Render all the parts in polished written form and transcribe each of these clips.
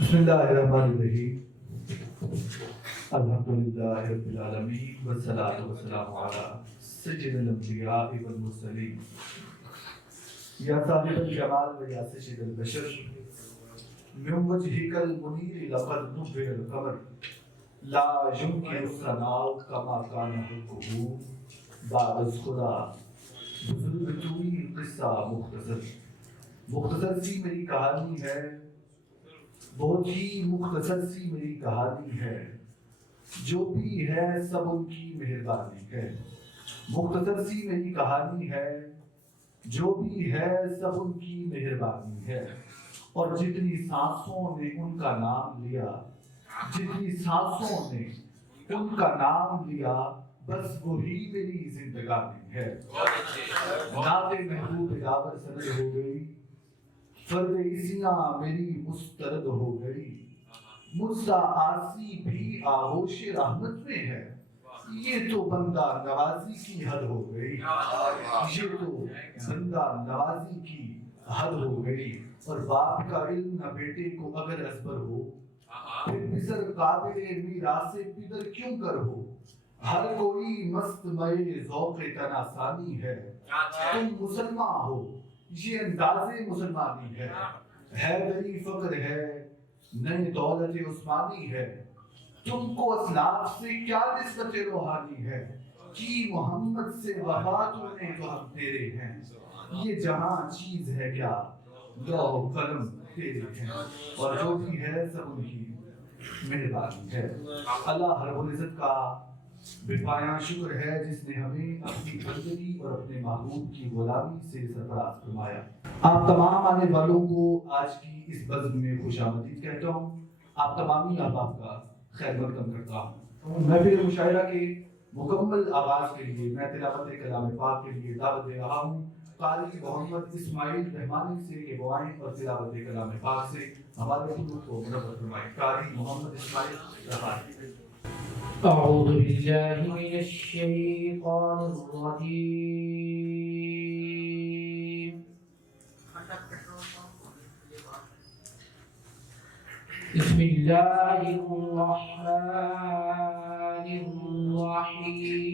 بسم اللہ الرحمن الرحیم الحمدللہ رب العالمین والصلاة والسلام علی سید الانبیاء والمرسلین یا صاحب الجمال و یا سید البشر من وجهک المنیر لقد نور القمر لا يمكن الثناء كما كان حقه بعد از خدا بزرگ توی قصہ مختصر سی میری کہانی ہے، بہت ہی مختصر سی میری کہانی ہے، جو بھی ہے سب ان کی مہربانی ہے۔ مختصر سی میری کہانی ہے، جو بھی ہے سب ان کی مہربانی ہے، اور جتنی سانسوں نے ان کا نام لیا، جتنی سانسوں نے ان کا نام لیا، بس وہی میری زندگانی ہے۔ نعت محبوب یاور سند ہو گئی، فرد عیسیاں میری مسترد ہو گئی، مجھ سا عاصی بھی آغوش رحمت میں ہے، یہ تو بندہ نوازی کی حد ہو گئی، یہ تو بندہ نوازی کی حد ہو گئی۔ اور باپ کا علم نہ بیٹے کو اگر ازبر ہو، پھر پسر قابل میراث پدر کیوں کر ہو، ہر کوئی مست مئے ذوق تناسانی ہے، تم مسلمان ہو یہ انداز مسلمانی ہے، حیدری فقر ہے نئی دولت عثمانی ہے، تم کو اسلاف سے کیا نسبت روحانی ہے، کی محمد سے وفا تم نے تو ہم تیرے ہیں، یہ جہاں چیز ہے کیا لوح قلم تیرے ہیں، اور جو بھی ہے سب ان کی مہربانی ہے۔ اللہ رب العزت کا بے پایاں شکر ہے جس نے ہمیں اپنی بندگی اور اپنے محبوب کی غلامی سے سرفراز فرمایا۔ آپ تمام آنے والوں کو آج کی اس بزم میں خوش آمدید کہتا ہوں، آپ تمامی احباب کا خیر مقدم کرتا ہوں۔ محفل مشاعرہ کے مکمل آغاز کے لیے میں تلاوت کلام پاک کے لیے دعوت دے رہا ہوں قاری محمد اسماعیل رحمانی سے کہ وہ آئیں اور تلاوت کلام پاک سے ہمارے حضور کو منور فرمائیں۔ قاری محمد اسماعیل رحمانی۔ أعوذ بالله من الشيطان الرجيم بسم الله الرحمن الرحيم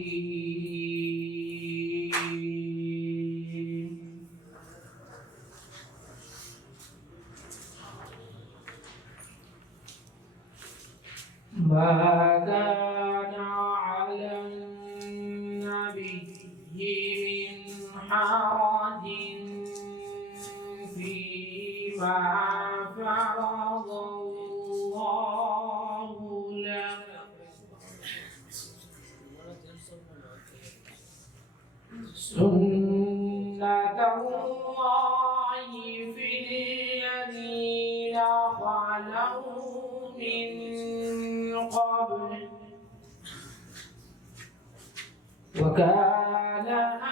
ما كان على النبي من حرج فيما فرض الله له سنة الله في الذين خلوا من قبل وكان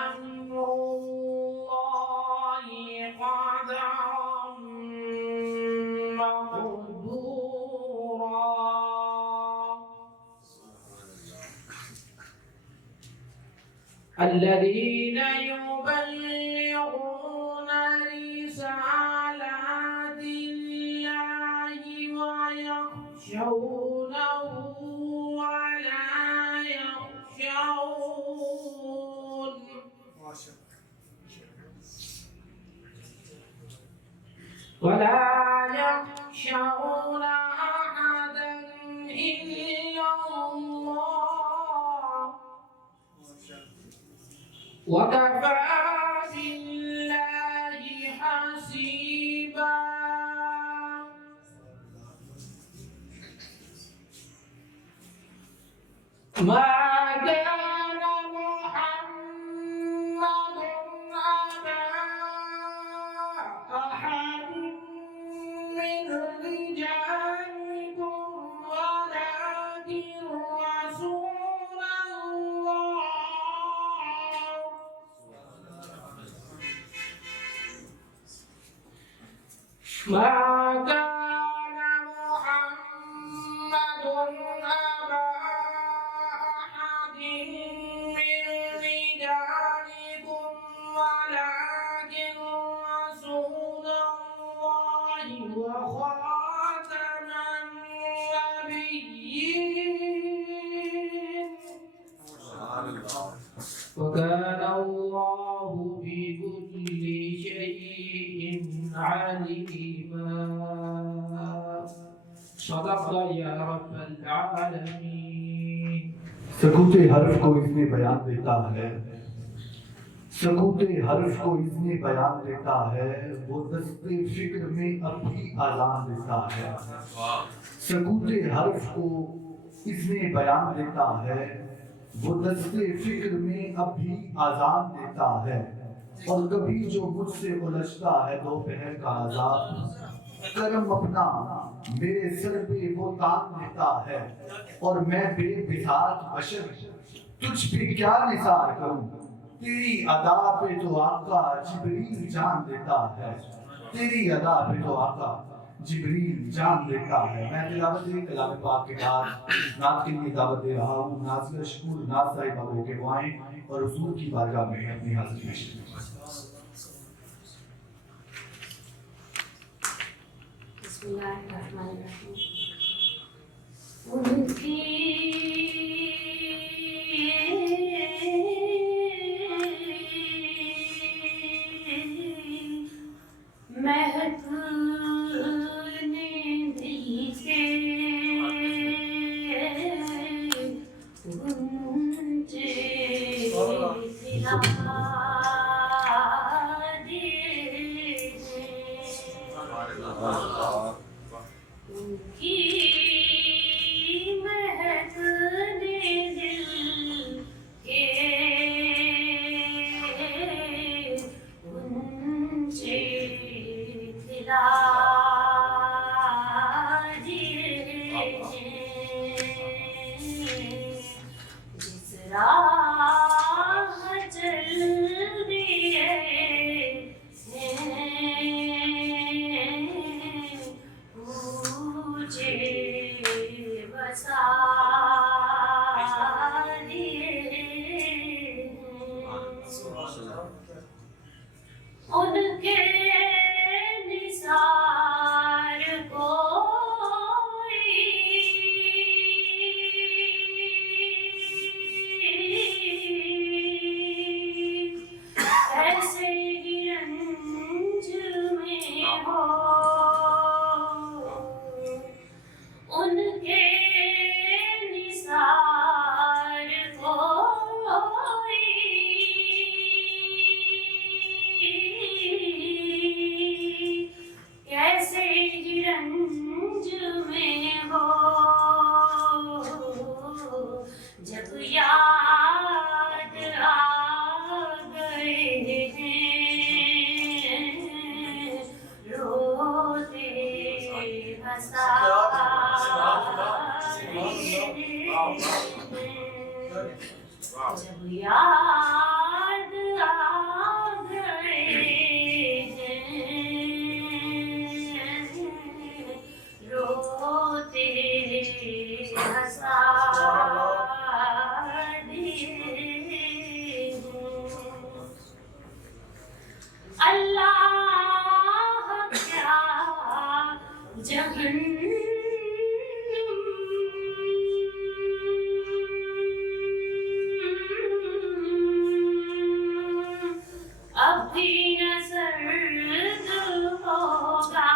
أمر الله قدرا مقدورا الذين يبلغون رسالات الله ويخشونه ولا يخشون أحدا إلا الله وكفى بالله حسيبا ما كان محمد أبا أحد من رجالكم ولكن رسول الله ما كان محمد أبا أحد من رجالكم ولكن رسول الله وخاتم وكان الله بكل شيء عليما. صدق يا رب العالمين. سکوت حرف کو اس نے بیان دیتا ہے، سکوت حرف کو اس نے بیان دیتا ہے، وہ دست فکر میں اب بھی اذان دیتا ہے. سکوت حرف کو اس نے بیان دیتا ہے، وہ دست فکر میں اب بھی اذان دیتا ہے. اور کبھی جو مجھ سے الجھتا ہے دوپہر کا عذاب، کرم اپنا میرے سر پہ وہ تان دیتا ہے. اور میں بے بساط بشر تجھ پہ کیا نثار کروں، تیری ادا پہ تو آقا جبریل جان دیتا ہے. تیری ادا پہ تو آقا جبریل جان دیتا ہے. میں تلاوت کلام پاک کے بعد نعت کے لیے دعوت دے رہا ہوں. ناظر شکور ناز صاحب کو کے وائیں اور حضور کی بارگاہ میں اپنی حاضری پیش کریں. بسم اللہ الرحمن الرحیم. ان کی مہکنے دل کے گنجے کھلا ان کے نثار کوئی ایسے ہی رنج میں ہو. ان کے نثار کوئی کیسے ہی رنج میں ہو. جب یاد آ گئے ہیں روتے ہنسا جب یاد آ گئے روتے ہنسا دیے. اللہ کیا جہنم اب بھی نہ سرد ہوگا.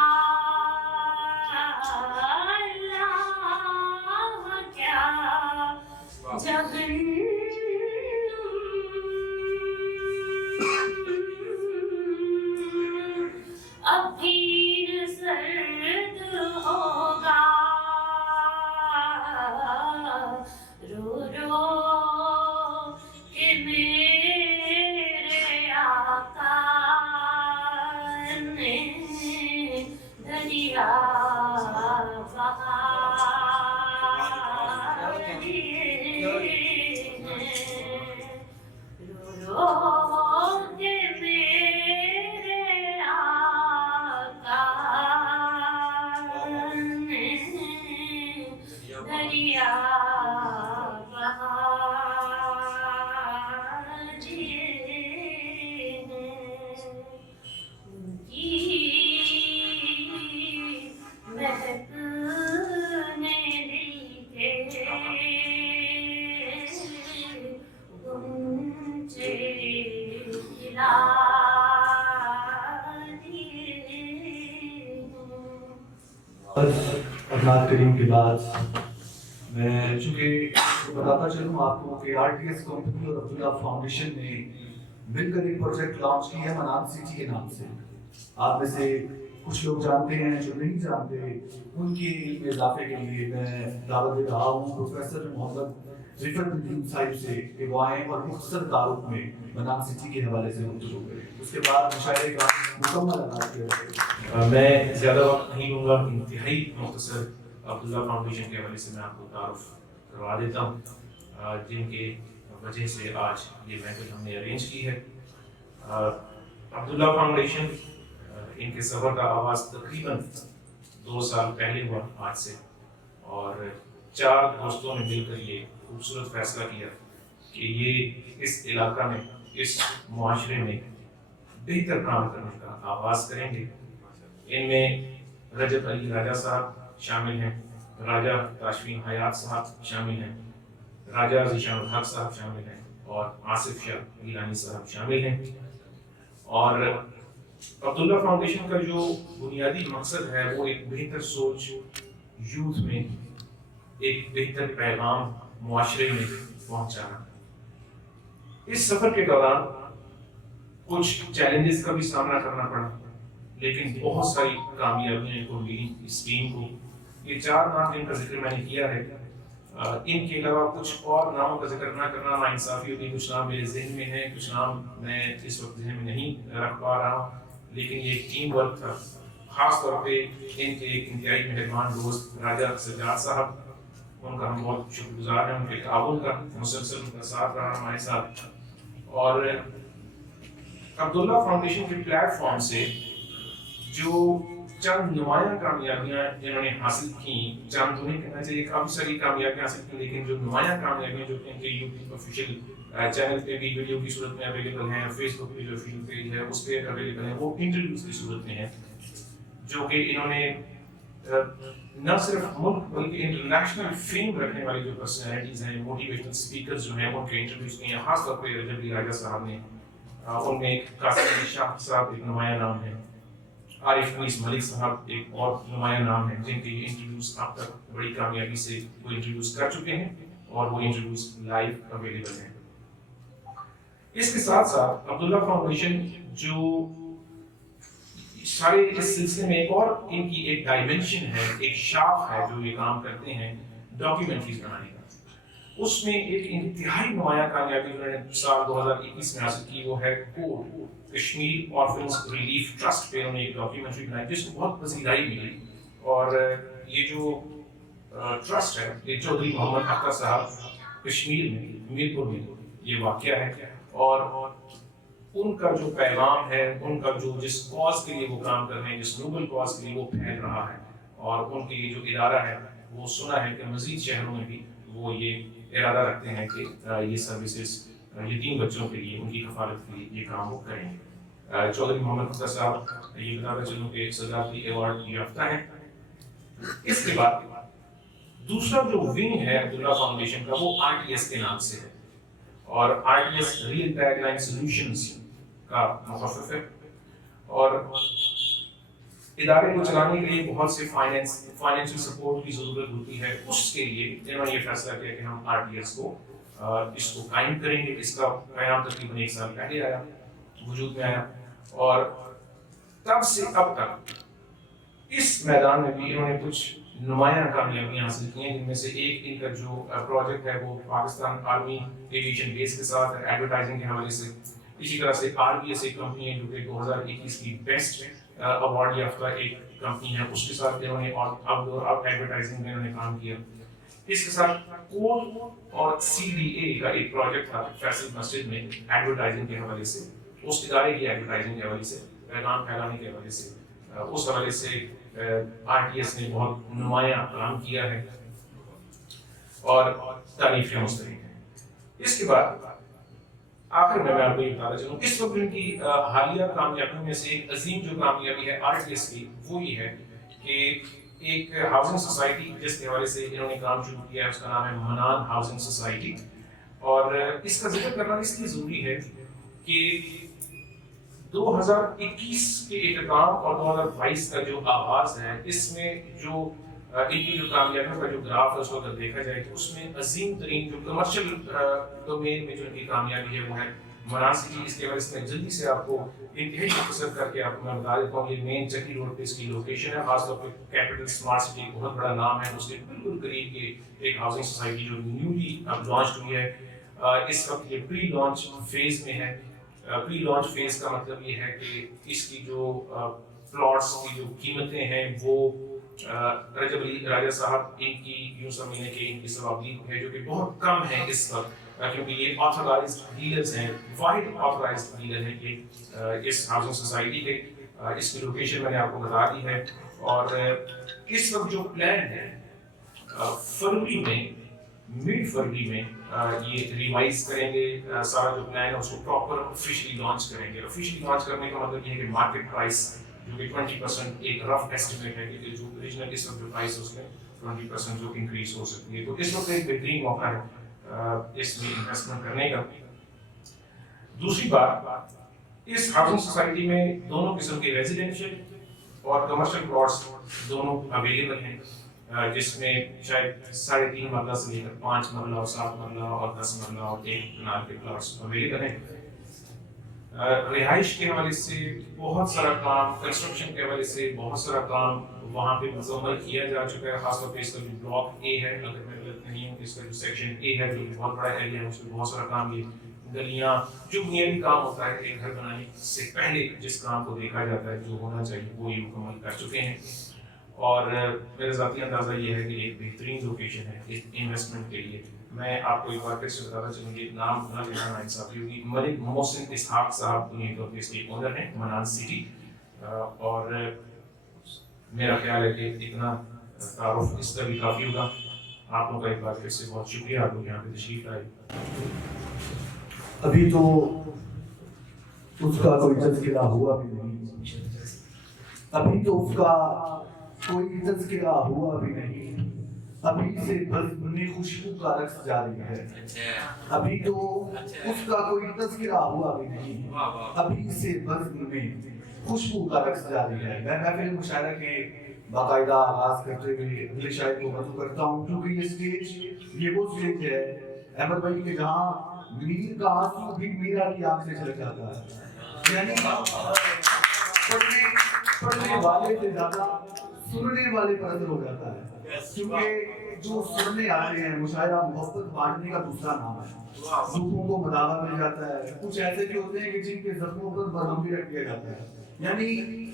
اللہ کیا جہنم اب بھی نہ سرد ہوگا. رو رو کہ میرے آقا نے دریا بہا دیے. رو رو کہ میرے آقا نے دریا بہا دیے. ان کی مہکنے دل کے گنجے نعت کریم کے بعد میں چونکہ بتاتا چلوں آپ کو کہ RTS کمپنی اور عبداللہ فاؤنڈیشن نے مل کر ایک پروجیکٹ لانچ کی ہے منان سٹی کے نام سے. آپ میں سے کچھ لوگ جانتے ہیں، جو نہیں جانتے ان کے علم اضافے کے لیے میں دعوت دے رہا ہوں پروفیسر محمد رفعت الدین صاحب سے کہ وہ آئیں اور مختصر تعارف میں منان سٹی کے حوالے سے گفتگو کریں. اس کے بعد مشاعرے کا مکمل آغاز کیا جائے گا. میں زیادہ وقت نہیں لوں گا، انتہائی مختصر عبداللہ فاؤنڈیشن کے حوالے سے میں آپ کو تعارف کروا دیتا ہوں، جن کے وجہ سے آج یہ محفل ہم نے ارینج کی ہے. عبداللہ فاؤنڈیشن ان کے سفر کا آغاز تقریباً 2 سال پہلے ہوا آج سے، اور 4 دوستوں نے مل کر یہ خوبصورت فیصلہ کیا کہ یہ اس علاقہ میں، اس معاشرے میں بہتر کام کرنے کا آغاز کریں گے. ان میں رجب علی راجہ صاحب شامل ہیں، راجہ تاشفین حیات صاحب شامل ہیں، راجہ ذیشان الحق صاحب شامل ہیں، اور آصف شاہ گیلانی صاحب شامل ہیں. اور عبداللہ فاؤنڈیشن کا جو بنیادی مقصد ہے وہ ایک بہتر سوچ یوتھ میں، ایک بہتر پیغام معاشرے میں پہنچانا. اس سفر کے دوران کچھ چیلنجز کا بھی سامنا کرنا پڑا، لیکن بہت ساری کامیابیاں کو ملی اس ٹیم کو. یہ 4 نام جن کا ذکر میں نے کیا ہے، ان کے علاوہ کچھ اور ناموں کا ذکر نہ کرنا ناانصافی ہوگی. کچھ نام میرے ذہن میں ہیں، کچھ نام میں اس وقت ذہن میں نہیں رکھ پا رہا ہوں، لیکن یہ ٹیم ورک تھا. خاص طور پہ ان کے ایک انتہائی مہربان دوست راجہ سجاد صاحب، ان کا ہم بہت شکر گزار ہیں، ان کے تعاون کا، مسلسل ان کا ساتھ رہا ہمارے ساتھ. اور عبداللہ فاؤنڈیشن کے پلیٹ فارم سے جو چند نمایاں کامیابیاں جنہوں نے حاصل کی، چند انہیں کہنا چاہیے کافی ساری کامیابیاں حاصل کی، لیکن جو نمایاں کامیابیاں جو کہ ان کے یوٹیوب آفیشیل چینل پہ بھی ویڈیو کی صورت میں اویلیبل ہیں، فیس بک پہ جو آفیشیل پیج ہے اس پہ اویلیبل ہیں، وہ انٹرویوز کی صورت میں ہیں، جو کہ انہوں نے نہ صرف ملک بلکہ انٹرنیشنل فیم رکھنے والی جو پرسنالٹیز ہیں، موٹیویشنل اسپیکرز جو ہیں، ان کے انٹرویوز کیے ہیں. خاص طور پہ رجب علی راجہ صاحب نے، ان میں ایک قاسم علی شاہ صاحب ایک نمایاں نام ہے، عارف انیس ملک صاحب ایک اور نمایاں نام ہے، جن کے انٹرویوز اب تک بڑی کامیابی سے وہ انٹرویوز کر چکے ہیں اور وہ انٹرویوز لائیو اویلیبل ہیں. اس کے ساتھ ساتھ عبداللہ فاؤنڈیشن جو سارے اس سلسلے میں ایک اور ان کی ایک ڈائمنشن ہے، ایک شاخ ہے جو یہ کام کرتے ہیں ڈاکیومنٹریز بنانے کا. اس میں ایک انتہائی نمایاں کامیابی انہوں نے سال 2021 میں حاصل کی، وہ ہے کوڈ کشمیر آرفنز ریلیف ٹرسٹ پہ انہوں نے ایک ڈاکیومنٹری بنائی جس کو بہت پذیرائی ملی. اور یہ جو ٹرسٹ ہے یہ چودھری محمد اختر صاحب کشمیر میں میرپور میں یہ واقعہ ہے، اور ان کا جو پیغام ہے، ان کا جو جس کاز کے لیے وہ کام کر رہے ہیں، جس نوبل کاز کے لیے وہ پھیل رہا ہے، اور ان کے یہ جو ادارہ ہے وہ سنا ہے کہ مزید شہروں میں بھی وہ یہ ارادہ رکھتے ہیں کہ یہ سروسز یتیم بچوں کے لیے، ان کی کفالت کے لیے یہ کام وہ کریں گے. چودھری محمد اختر صاحب یہ بتاتا چلوں کہ صدارتی ایوارڈ یافتہ ہیں. اس کے بعد دوسرا جو ونگ ہے عبداللہ فاؤنڈیشن کا وہ RTS کے نام سے ہے، اور RTS real tag line solutions کا مخفف ہے. اور ادارے کو چلانے کے لیے بہت سے فائنینشل سپورٹ کی ضرورت ہوتی ہے. اس کے لیے انہوں نے یہ فیصلہ کیا کہ ہم RTS کو اس کو قائم کریں گے. اس کا قیام تقریباً 1 سال پہلے آیا، وجود میں آیا، اور تب سے اب تک اس میدان میں بھی انہوں نے کچھ نمایاں کامیابیاں حاصل کی ہیں، جن میں سے ایک ان کا جو پروجیکٹ ہے وہ پاکستان آرمی ایویشن بیس کے ساتھ ایڈورٹائزنگ کے حوالے سے. اسی طرح سے RBS ایک کمپنی ہے جو کہ 2021 کی بیسٹ ایوارڈ یافتہ ایک کمپنی ہے، اس کے ساتھ انہوں نے آؤٹ ڈور ایڈورٹائزنگ میں انہوں نے کام کیا. اس کے ساتھ کوڈ اور CDA کا ایک پروجیکٹ تھا فیصل مسجد میں ایڈورٹائزنگ کے حوالے سے، اس ادارے کی ایڈورٹائزنگ کے حوالے سے، پیغام پھیلانے کے حوالے سے. اس حوالے سے RTS نے بہت نمایاں کام کیا ہے اور تعریفیں مستحق ہیں. اس کے بعد آخر میں آپ کو یہ بتانا چاہوں اس وقت ان کی حالیہ کامیابیوں میں سے ایک عظیم جو کامیابی ہے RTS کی وہ یہ ہے کہ ایک ہاؤسنگ سوسائٹی جس کے حوالے سے انہوں نے کام شروع کیا ہے اس کا نام ہے منان ہاؤسنگ سوسائٹی. اور اس کا ذکر کرنا اس لیے ضروری ہے کہ 2021 کے اختتام اور 2022 کا جو آغاز ہے، اس میں جو ان کی جو کامیابیوں کا جو گراف ہے اس کو اگر دیکھا جائے تو اس میں عظیم ترین جو کمرشل ڈومین میں جو ان کی کامیابی ہے وہ ہے منان سٹی۔ اس کے بعد اس میں جلدی سے آپ کو انتہائی مختصر کر کے آپ کو میں بتا دیتا ہوں، یہ مین چکی روڈ پہ اس کی لوکیشن ہے، خاص طور پہ کیپٹل اسمارٹ سٹی ایک بہت بڑا نام ہے، اس کے بالکل قریب یہ ایک ہاؤسنگ سوسائٹی جو نیولی اب لانچ ہوئی ہے، اس وقت یہ پری لانچ فیز میں ہے۔ پری لانچ فیز کا مطلب یہ ہے کہ اس کی جو پلاٹس کی جو قیمتیں ہیں وہ رجب علی راجہ صاحب ان کی یوں سمجھنے کہ ان کی ثوابدید ہے جو کہ بہت کم ہے اس وقت، کیونکہ یہ آتھورائزڈ ڈیلرز ہیں، واحد آتھورائزڈ ڈیلر ہیں کہ اس ہاؤسنگ سوسائٹی کے۔ اس کی لوکیشن میں نے آپ کو بتا دی ہے، اور اس وقت جو پلان ہے فروری میں، مڈ فروری میں یہ ریوائز کریں گے، سارا جو پلان ہے اس کو پراپر آفیشلی لانچ کریں گے۔ آفیشلی لانچ کرنے کا مطلب یہ ہے کہ مارکیٹ پرائس جو کہ 20% ایک رف ایسٹیمیٹ ہے کہ جو اوریجنل اس وقت جو پرائس ہے اس میں 20% جو انکریز ہو سکتی ہے، تو اس وقت ایک بہترین موقع ہے اس میں انویسٹمنٹ کرنے کا۔ دوسری بات، اس ہاؤسنگ سوسائٹی میں دونوں قسم کے ریزیڈینشیل اور کمرشل پلاٹس دونوں اویلیبل ہیں، جس میں شاید 3.5 مرلہ سے لے کر 5 مرلہ اور 7 مرلہ اور 10 مرلہ اور 1 کنال کے پلاٹس اویلیبل ہیں۔ رہائش کے حوالے سے بہت سارا کام، کنسٹرکشن کے حوالے سے بہت سارا کام وہاں پہ مکمل کیا جا چکا ہے، خاص طور پہ اس کا جو بلاک اے ہے، اگر میں غلط نہیں ہوں، اس کا جو سیکشن اے ہے جو بہت بڑا ایریا ہے، اس میں بہت سارا کام، یہ گلیاں جو بنیادی کام ہوتا ہے ایک گھر بنانے سے پہلے جس کام کو دیکھا جاتا ہے جو ہونا چاہیے وہ یہ مکمل کر چکے ہیں، اور میرا ذاتی اندازہ یہ ہے کہ ایک بہترین لوکیشن ہے ایک انویسٹمنٹ کے لیے۔ میں آپ کو ایک بار پھر سے بتانا چاہوں گی، نام نہ لینا ناانصافی ہوگی، ملک محسن اسحاق صاحب دنیا طور پہ اس کے اونر ہیں منان سٹی، اور میرا خیال ہے کہ اتنا تعارف اس کا بھی کافی ہوگا۔ آپ لوگوں کا ایک بار پھر سے بہت شکریہ، آپ لوگ یہاں پہ تشریف لائے۔ ابھی تو اس کا کوئی تذکرہ ہوا بھی نہیں، ابھی تو اس کا کوئی تذکرہ ہوا بھی نہیں، ابھی سے بزم میں خوشبو کا رقص جاری ہے، ابھی تو اس کا کوئی تذکرہ ہوا بھی نہیں، ابھی سے بزم میں خوشبو کا رقص جاری ہے۔ میں محفل مشاعرہ کے باقاعدہ آغاز کرتے ہوئے اگلے شاعر کو مدعو کرتا ہوں، کیونکہ یہ اسٹیج یہ وہ اسٹیج ہے احمد بھائی کے جہاں میر کا آنسو بھی میرا کی آنکھ سے چھلک جاتا ہے، یعنی پڑھنے والے سے زیادہ سننے والے پر اثر ہو جاتا ہے، کیونکہ جو سننے آتے ہیں مشاعرہ محبت بانٹنے کا دوسرا نام ہے، دکھوں کو مداوا مل جاتا ہے، کچھ ایسے بھی ہوتے ہیں کہ جن کے زخموں پر مرہم بھی رکھ دیا جاتا ہے، یعنی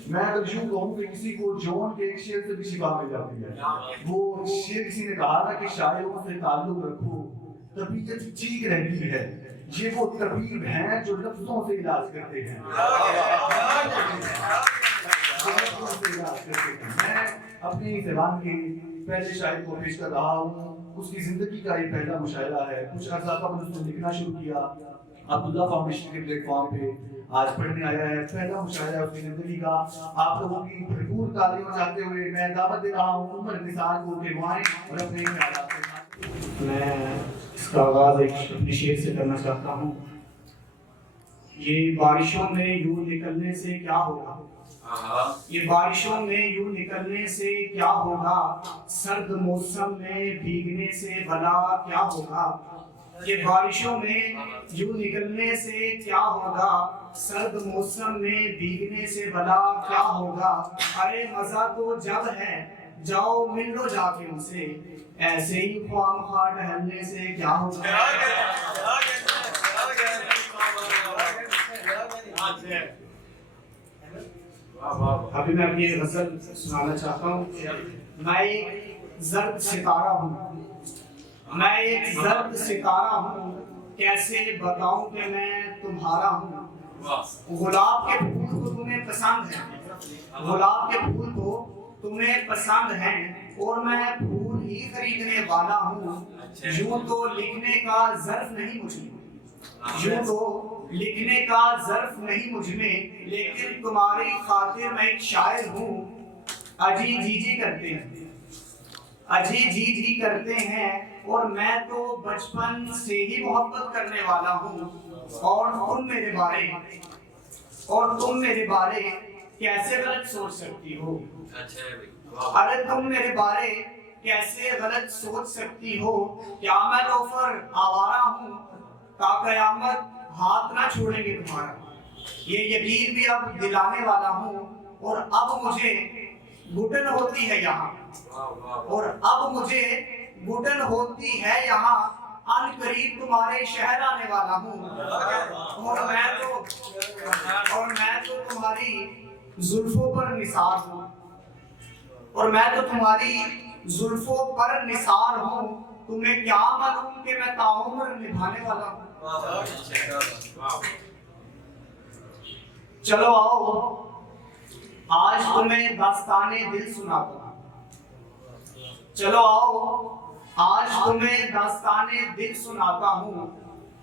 میں اگر یوں کہوں کہ کسی کو جون کے ایک شعر سے بھی شفا مل جاتی ہے، وہ شعر کسی نے کہا تھا کہ شاعروں سے تعلق رکھو طبیعت ٹھیک رہتی ہے، یہ وہ طبیب ہیں جو لفظوں سے علاج کرتے ہیں۔ میں اپنی زبان کے پہلے شاعر کو پیش کر رہا ہوں، اس کی زندگی کا ایک پہلا مشاعرہ ہے، کچھ عرصہ قبل اس نے لکھنا شروع کیا، عبداللہ فاؤنڈیشن کے پلیٹ فارم پہ آج پڑھنے آیا ہے، پہلا مشاعرہ اس کی زندگی کا۔ آپ لوگوں کی بھرپور تعلیموں چاہتے ہوئے میں دعوت دے رہا ہوں عمر نثار کو کہ وہ آئیں اور اپنے خیالات کے ساتھ۔ میں اس کا آغاز ایک اپنے شعر سے کرنا چاہتا ہوں۔ یہ بارشوں میں یوں نکلنے سے کیا ہوگا، یہ بارشوں میں یوں نکلنے سے کیا ہوگا، سرد موسم میں بھیگنے سے بھلا کیا ہوگا، یہ بارشوں میں یوں نکلنے سے کیا ہوگا، سرد موسم میں بھیگنے سے بھلا کیا ہوگا، ارے مزہ تو جب ہے جاؤ مل لو جا کے ان سے، ایسے ہی خواہ مخواہ ٹہلنے سے کیا ہوگا۔ ابھی میں اپنی غزل سنانا چاہتا ہوں۔ میں ایک زرد ستارہ ہوں، میں ایک زرد ستارہ ہوں، کیسے بتاؤں کہ میں تمہارا ہوں، گلاب کے پھول کو تمہیں پسند ہے، گلاب کے پھول کو تمہیں پسند ہیں، اور میں پھول ہی خریدنے والا ہوں، یوں تو لکھنے کا ظرف نہیں مجھ میں، یوں تو لکھنے کا ظرف نہیں مجھ میں، لیکن تمہاری خاطر میں ایک شاعر ہوں، اجی جی جی کرتے ہیں، اجی جی جی کرتے ہیں، اور میں تو بچپن سے ہی محبت کرنے والا ہوں، اور تم میرے بارے اور تم میرے بارے کیسے غلط سوچ سکتی ہو؟ ارے تم میرے بارے کیسے غلط سوچ سکتی ہو؟ کیا میں لوفر آوارہ ہوں تا قیامت ہاتھ نہ چھوڑیں گے تمہارا؟ یہ یقین بھی اب دلانے والا ہوں، اور اب مجھے گھٹن ہوتی ہے یہاں، اور اب مجھے گھٹن ہوتی ہے یہاں، ان قریب تمہارے شہر آنے والا ہوں، اور میں تو تمہاری زلفوں پر نثار ہوں، اور میں تو تمہاری زلفوں پر نثار ہوں، تمہیں کیا معلوم کہ میں تعمر نبھانے والا ہوں۔ چلو آؤ آج تمہیں داستان دل سناتا ہوں، چلو آؤ آج تمہیں داستان دل سناتا ہوں،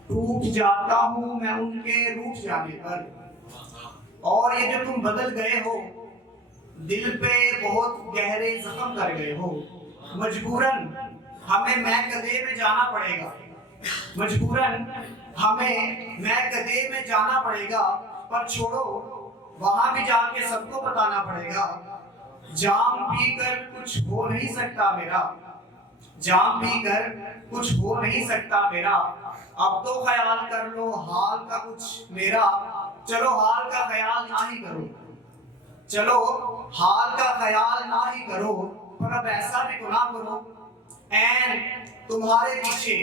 ٹوٹ جاتا ہوں میں ان کے روٹ جانے پر، اور یہ جو تم بدل گئے ہو دل پہ بہت گہرے زخم کر گئے ہو، مجبوراً ہمیں محکدے میں جانا پڑے گا، مجبوراً ہمیں محکدے میں جانا پڑے گا، پر چھوڑو وہاں بھی جا کے سب کو بتانا پڑے گا، جام پی کر کچھ ہو نہیں سکتا میرا، جام پی کر کچھ ہو نہیں سکتا میرا، اب تو خیال کر لو حال کا کچھ میرا، چلو حال کا خیال نہ ہی کرو، چلو حال کا خیال نہ ہی کرو، پر اب ایسا بھی گناہ کرو، این تمہارے پیچھے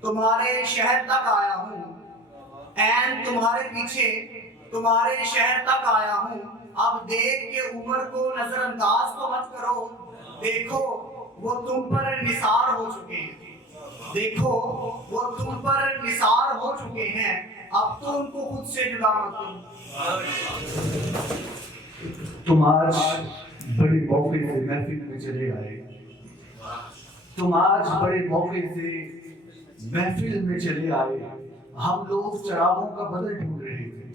تمہارے شہر تک آیا ہوں، این تمہارے پیچھے تمہارے شہر تک آیا ہوں، اب دیکھ کے عمر کو نظر انداز تو مت کرو، دیکھو وہ تم پر نثار ہو چکے ہیں، دیکھو وہ تم پر نثار ہو چکے ہیں، اب تو ان کو خود سے جدا مت کرو۔ تم آج بڑے موقع سے محفل میں چلے آئے، تم آج بڑے موقع سے محفل میں چلے آئے، ہم لوگ چراغوں کا بدل ڈھونڈ رہے تھے،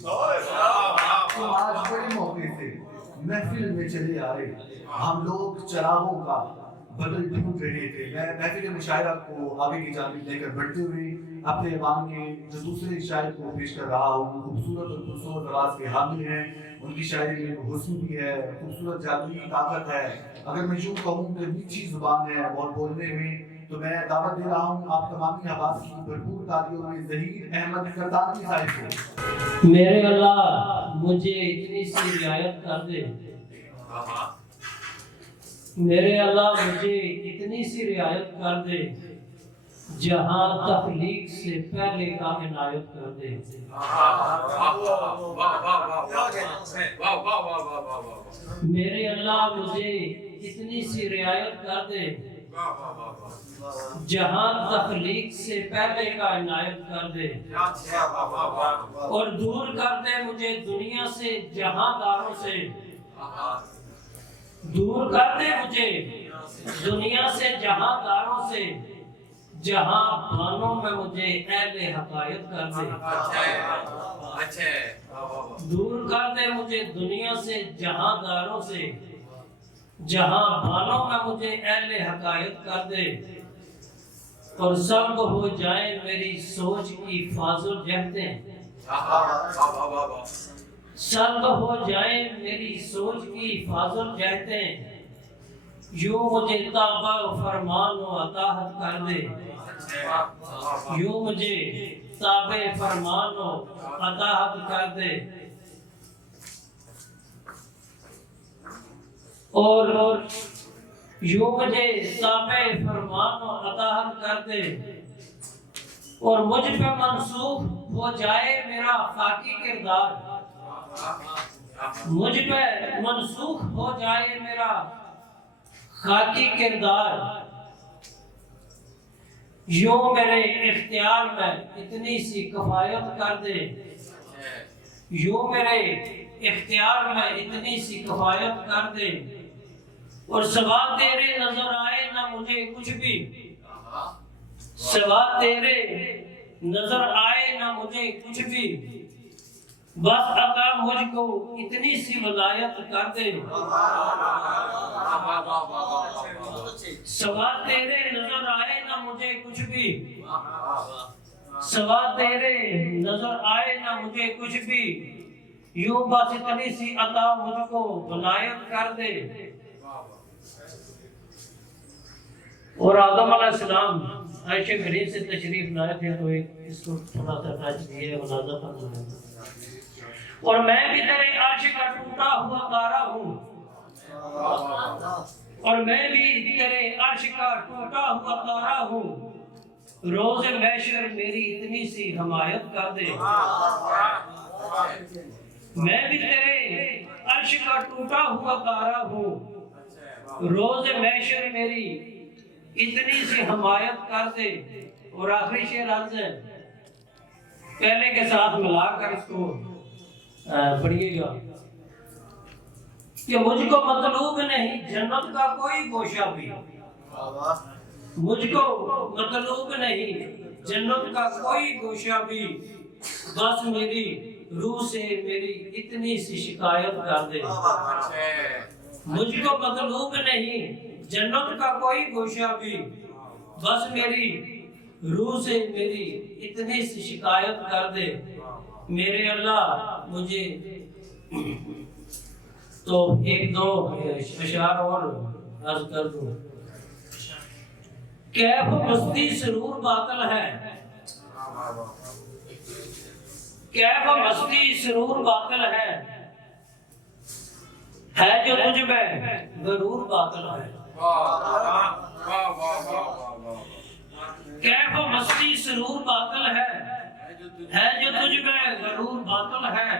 تم آج بڑے موقع سے محفل میں چلے آئے، ہم لوگ چراغوں کا بدل ڈھونڈ رہے تھے۔ میں محفل مشاعرہ کو آگے کی جانب لے کر بڑھتے ہوئے اپنے ایوان کے جو دوسرے شاعر کو پیش کر رہا ہوں، خوبصورت اور خوبصورت آواز کے حامل ہیں، ان کی شاعری میں حسن بھی ہے، خوبصورت جادوئی طاقت ہے، اگر میں یوں کہوں تو میٹھی زبان ہے اور بولنے میں، تو میں دعوت دے رہا ہوں آپ تمامی حواس کی بھرپور تالیوں میں ظہیر احمد کرتانی صاحب کو۔ میرے اللہ مجھے اتنی سی رعایت کر دے، میرے اللہ مجھے اتنی سی رعایت کر دے، جہاں تخلیق سے پہلے کا عنایت کر دے۔ میرے اللہ مجھے اتنی سی رعایت کر دے، جہاں تخلیق سے پہلے کا عنایت کر دے، اور دور کر دے مجھے دنیا سے جہاں داروں سے، دور کر دے مجھے دنیا سے جہاں داروں سے، جہاں بانوں میں مجھے اہل حقائق کر دے، دور کر دے مجھے دنیا سے جہاں داروں سے، جہاں بانوں میں مجھے اہل حقائق کر دے، اور سب ہو جائیں میری سوچ کی فاضل جہتیں، سب ہو جائیں میری سوچ کی فاضل جہتیں، یوں مجھے تابع فرمان و اطاعت کر دے، یوں مجھے تابع فرمان و اطاعت کر دے، اور یوں مجھے تابع فرمان و اطاعت کر دے، اور مجھ پہ منسوخ ہو جائے میرا خاکی کردار، مجھ پہ منسوخ ہو جائے میرا خاکی کردار، یوں میرے اختیار میں اتنی سی کفایت کر دے، یوں میرے اختیار میں اتنی سی کفایت کر دے، اور سوا تیرے نظر آئے نہ مجھے کچھ بھی، سوا تیرے نظر آئے نہ مجھے کچھ بھی، بس عطا مجھ کو اتنی سی ولایت کر دے، سوا تیرے نظر آئے نہ مجھے کچھ بھی، سوا تیرے نظر آئے نہ مجھے کچھ بھی، यूं बस इतनी सी अता मुझको बनायत कर दे। और आदम अलैहिस्सलाम आयशा गरीब से तशरीफ लाए थे तो एक इसको थोड़ा सा टच दिए मुलाजा कर। और मैं भी तेरे अर्श का टूटा हुआ तारा हूँ, और मैं भी तेरे अर्श का टूटा हुआ तारा हूँ, रोज महशर मेरी इतनी सी हमायत कर दे। मैं भी तेरे अर्श का टूटा हुआ तारा हूँ, रोज महशर मेरी इतनी सी हमायत कर दे। और आखिरी शेर आज है, पहले के साथ मिलाकर इसको पढ़िएगा कि मुझको मतलूब नहीं जन्नत का कोई गोशा भी, मुझको मतलूब नहीं जन्नत का कोई गोशा भी, बस मेरी रूह से मेरी इतनी सी शिकायत कर दे। मुझको मतलूब नहीं जन्नत का कोई गोशा भी, बस मेरी रूह से मेरी इतनी सी शिकायत कर दे। मेरे अल्लाह मुझे तो एक दो अशार और अर्ज कर दूं। कैफ मस्ती सरूर बातिल है, कैफ मस्ती सरूर बातिल है जो तुझ में गरूर बातिल है। कैफ मस्ती सरूर बातिल है जो तुझ में गरूर बातिल है।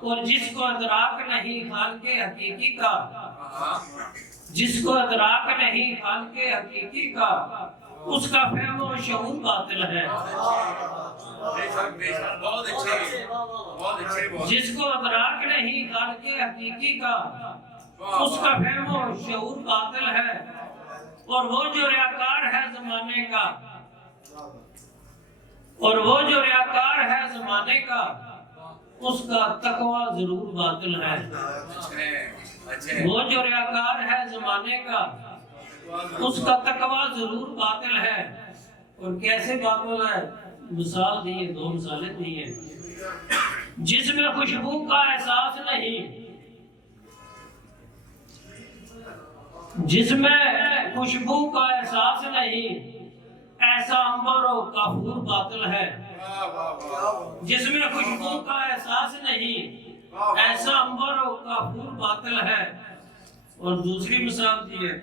और जिसको अदराक नहीं खालिके हकीकी का, जिसको अदराक नहीं खालिके हकीकी का, उसका फहम और शऊर बातिल है। जिसको अदराक नहीं खालिके हकीकी का, उसका फहम और शऊर बातिल है। और वो जो रियाकार है जमाने का, और वो जो रियाकार है जमाने का, उसका तकवा जरूर बातिल है। वो जो रियाकार है जमाने का, उसका तकवा जरूर बातिल है। और कैसे बातिल है, मिसाल दी है, दो मिसालें दी है। जिसमें खुशबू का एहसास नहीं, जिसमें खुशबू का एहसास नहीं, ऐसा अंबर और काफूर बातिल है। जिसमें खुशबू का एहसास नहीं, ऐसा अंबर और काफूर बातिल है। और दूसरी मिसाल दी है,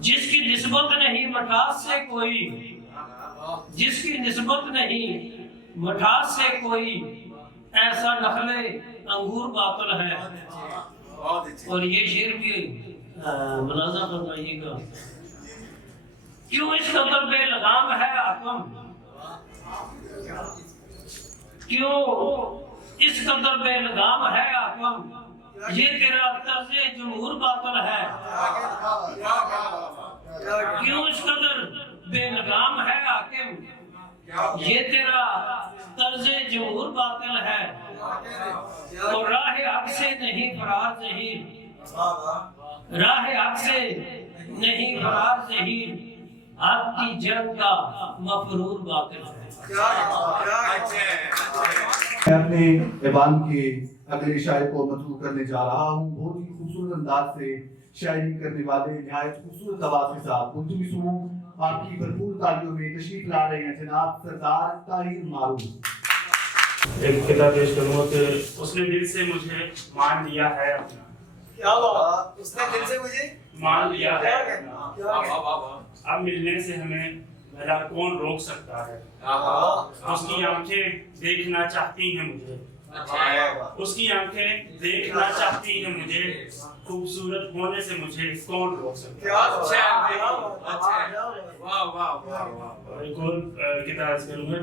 जिसकी निस्बत नहीं मठास से कोई, जिसकी निस्बत नहीं मठास से कोई, ऐसा नखले अंगूर बातिल है। और ये शेर भी मुलाजा फरमाइएगा। क्यों इस कदर बेलगाम है आकम, क्यों इस कदर बेलगाम है आकम, ये तेरा तर्ज़े जमहूर बातिल है। क्यों इस कदर बेलगाम है हाकिम, ये तेरा तर्ज़े जमहूर बातिल है। और राह हक से नहीं फरार ज़हीर, राह हक से नहीं फरार ज़हीर, आपकी जंग का मफरूर बातिल है। मैं अपने ईवान के अगले शायर को मजबूर करने जा रहा हूँ। बहुत ही खूबसूरत अंदाज से शायरी करने वाले, निहायत खूबसूरत आवाज के साथ मुल्तमी सुनो आपकी भरपूर तालियों में तशरीफ ला रहे हैं जनाब सरदार ताहिर मारूफ। एक किताब पेश करूँगा कि उसने दिल से मुझे मान लिया है। क्या बात, उसने दिल से मुझे मान लिया है। क्या अब मिलने से हमें भला कौन रोक सकता है। उसकी आंखें देखना चाहती हैं मुझे, उसकी आंखें देखना चाहती हैं मुझे, खूबसूरत होने से मुझे कौन रोक सकता है। और एक और किताब करूँगा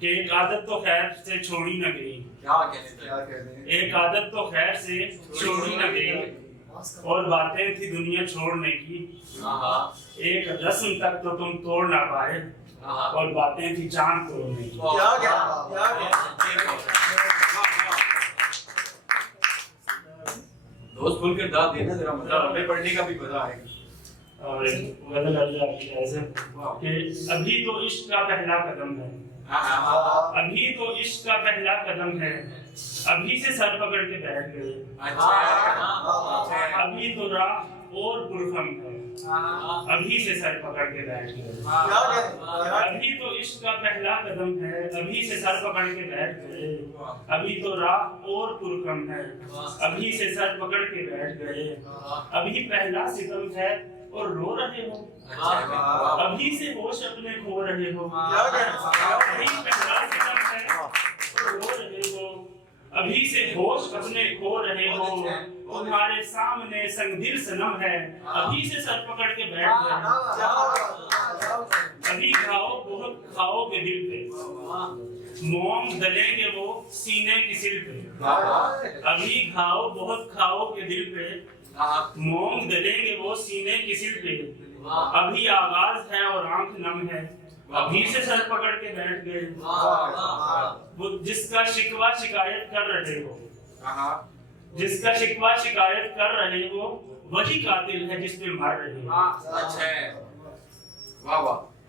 कि एक आदत तो खैर से छोड़ी न गई, एक आदत तो खैर से छोड़ी न गई, और बातें थी दुनिया छोड़ने की, एक रस्म तक तो तुम तोड़ ना पाए, और बातें थी जान तोड़ने की। दोस्त खुल के दाद देना जरा, मतलब हमें पढ़ने का भी मजा आएगा। और गजल अर्ज आपकी ऐसे कि अभी तो इश्क का पहला कदम है, अभी तो इश्क का पहला कदम है, अभी से सर पकड़ के बैठ गए। अभी तो राह और पुरखम है, अभी से सर पकड़ के बैठ गए। अभी तो इश्क का पहला कदम है, अभी से सर पकड़ के बैठ गए। अभी तो राह और पुरखम है, अभी से सर पकड़ के बैठ गए। अभी पहला सितम है और रो रहे हो, अभी से होश अपने खो रहे हो। अभी पहला सितम है और रो रहे हो, अभी से होश अपने खो रहे हो। तुम्हारे सामने संगदिल सनम है, अभी से सर पकड़ के बैठ गए। अभी घाव बहुत खाओगे दिल पे, मोम दलेंगे वो सीने की सिल पे। अभी घाव बहुत खाओगे दिल पे, मोम दलेंगे वो सीने की सिल पे। अभी आगाज है और आंख नम है, अभी से सर पकड़ के बैठ गए। वो जिसका शिकवा शिकायत कर रहे हो, जिसका शिकवा शिकायत कर रहे हो, वही कातिल है जिस पे मर रहे हो।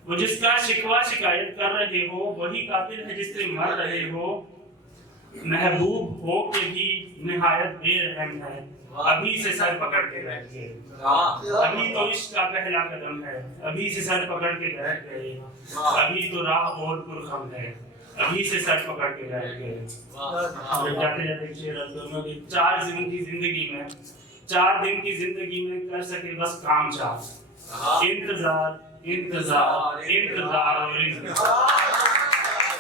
वो जिसका शिकवा शिकायत कर रहे हो, वही कातिल है जिस पे मर रहे हो। महबूब हो के भी निहायत बेरहम है, अभी से सर पकड़ के बैठ गए। अभी तो इश्क का पहला कदम है, अभी से सर पकड़ के बैठ गए। अभी तो राह और पुरखम है, अभी से सर पकड़ के बैठ गए। जाते जाते शेर दोनों की 4 दिन की जिंदगी में, 4 दिन की जिंदगी में कर सके बस काम 4, इंतजार इंतजार इंतजार और इंतजार।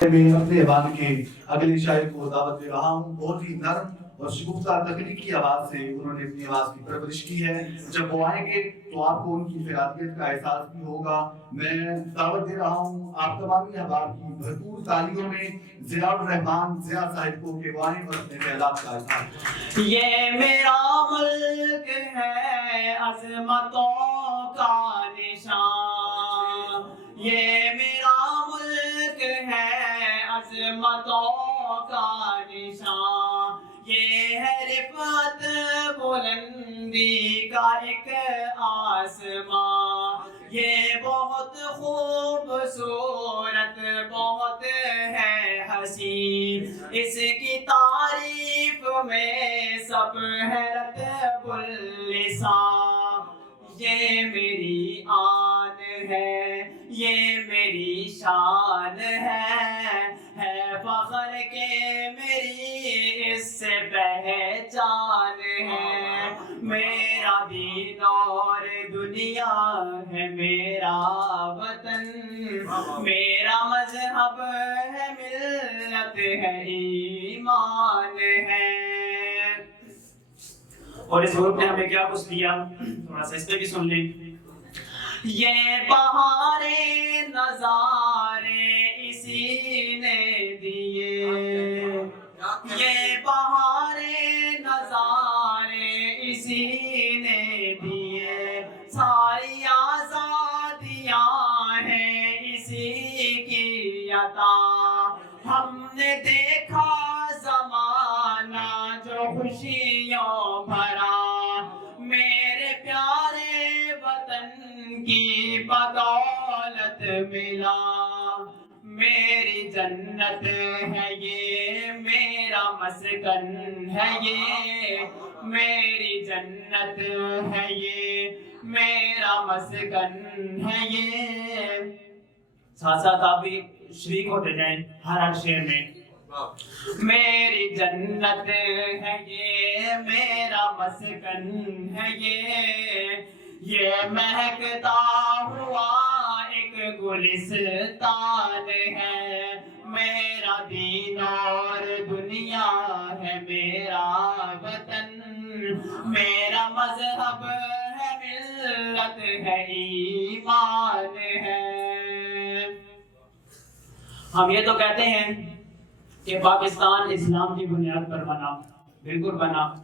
मैं अपने ऐवान के अगले शायर को दावत दे रहा हूँ। बहुत ही नरम और शगुफ्ता तकनीकी आवाज से उन्होंने अपनी आवाज की परवरिश की है। जब वो आएंगे तो आपको उनकी फिरादियत का एहसास भी होगा। मैं दावत दे रहा हूँ आप तमामी अहबाब की भरपूर तालियों में ज़ियाउर रहमान ज़िया साहिब को के वाए और अपने ख्यालात का इज़हार। ये मेरा मुल्क है अज़मतों का निशान, ये मेरा मुल्क है अज़मतों का निशान। ये है रिफ़त बुलंदी का एक आसमां, ये बहुत खूबसूरत बहुत है हसीन। इसकी तारीफ में सब है रतबुल लिसान। ये मेरी आन है, ये मेरी शान है फख्र के मेरी इससे पहचान है। मेरा दीन और दुनिया है मेरा वतन, मेरा मजहब है मिल्लत है ईमान है। और इस ग्रुप ने हमें क्या कुछ दिया, थोड़ा सा इस पे भी सुन लें। ये बहारे नजारे इसी ने दिए, ये बहारे नजारे इसी ने दिए। सारी आजादियां हैं इसी की अता। हमने देखा ज़माना जो खुशियों भरा, मेरे प्यारे वतन की बदौलत मिला। मेरी जन्नत है ये, मेरा मस्कन है ये, मेरी जन्नत है ये, मेरा मस्कन है ये। साथ साथ आप भी शरीक होते जाएं हर शेर में। मेरी जन्नत है ये, मेरा मस्कन है ये महकता हुआ एक गुलिस्तान है। मेरा दीन और दुनिया है मेरा वतन, मेरा मजहब है मिल्लत है ईमान है। हम ये तो कहते हैं कि पाकिस्तान इस्लाम की बुनियाद पर बना, बिल्कुल बना,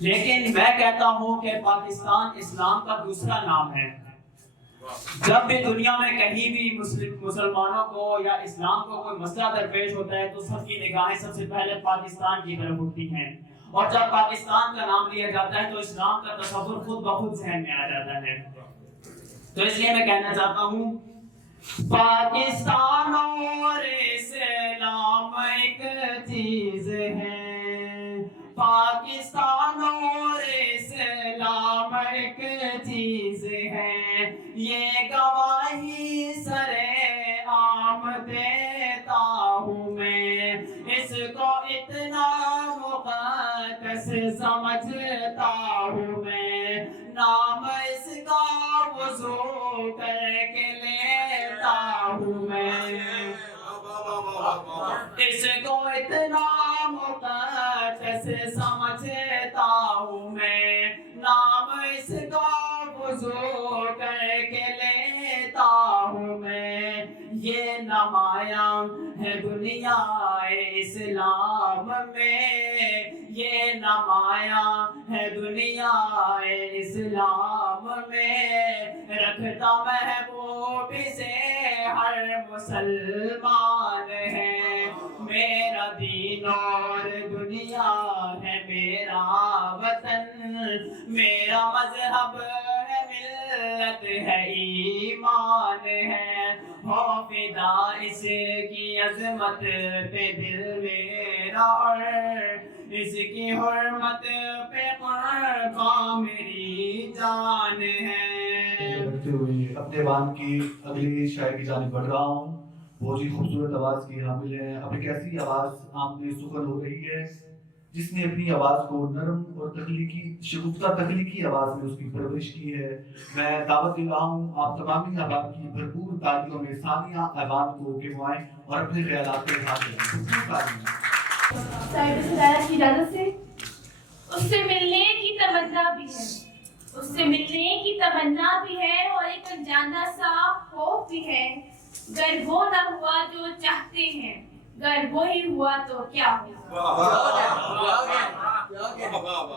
लेकिन मैं कहता हूँ कि पाकिस्तान इस्लाम का दूसरा नाम है। जब भी दुनिया में कहीं भी मुसलमानों को या इस्लाम को कोई मसला दरपेश होता है तो सबकी निगाहें सबसे पहले पाकिस्तान की तरफ उठती हैं, और जब पाकिस्तान का नाम लिया जाता है तो इस्लाम का तसव्वुर खुद ब खुद ज़हन में आ जाता है। तो इसलिए मैं कहना चाहता हूँ پاکستان اور اسلام ایک چیز ہے، پاکستان اور اسلام ایک چیز ہے، یہ گواہی سر عام دیتا ہوں میں، اس کو اتنا مقدس سمجھتا ہوں میں، نام اس کا وضو کر کے لیتا ہوں میں، اس کو اتنا مقدس سمجھتا ہوں میں، نام اس کا وضو کر کے لیتا ہوں میں، یہ نمایاں ہے دنیا اسلام میں، یہ نمایاں ہے دنیا اسلام میں، رکھتا محبوب سے ہر مسلمان ہے، میرا دین اور دنیا ہے میرا وطن، میرا مذہب ہے ملت ہے ایمان ہے، ہو فدا اس کی عظمت پہ دل میرا اور اس کی حرمت پہ قربان میری جان ہے۔ کرتے ہوئے اپنے بان کی اگلی شاعر کی جانب بڑھ رہا ہوں، بہت ہی خوبصورت آواز کی حامل ہے، اب ایک ایسی آواز آمد سخن ہو رہی ہے جس نے اپنی آواز کو نرم اور تخلیقی شگفتہ تخلیقی آواز میں اس کی پرورش کی ہے۔ میں دعوت دے رہا ہوں آپ تمامی احباب کی بھرپور تالیوں میں ثانیہ ایوان کو کھموائیں اور اپنے خیالات کے اظہار کریں۔ صاحب سدارہ کی اجازت سے، اس سے ملنے کی تمنا بھی ہے، اس سے ملنے کی تمنا بھی ہے اور ایک انجانا سا خوف بھی ہے، گر وہ نہ ہوا جو چاہتے ہیں، گر وہی ہوا تو کیا ہوگا۔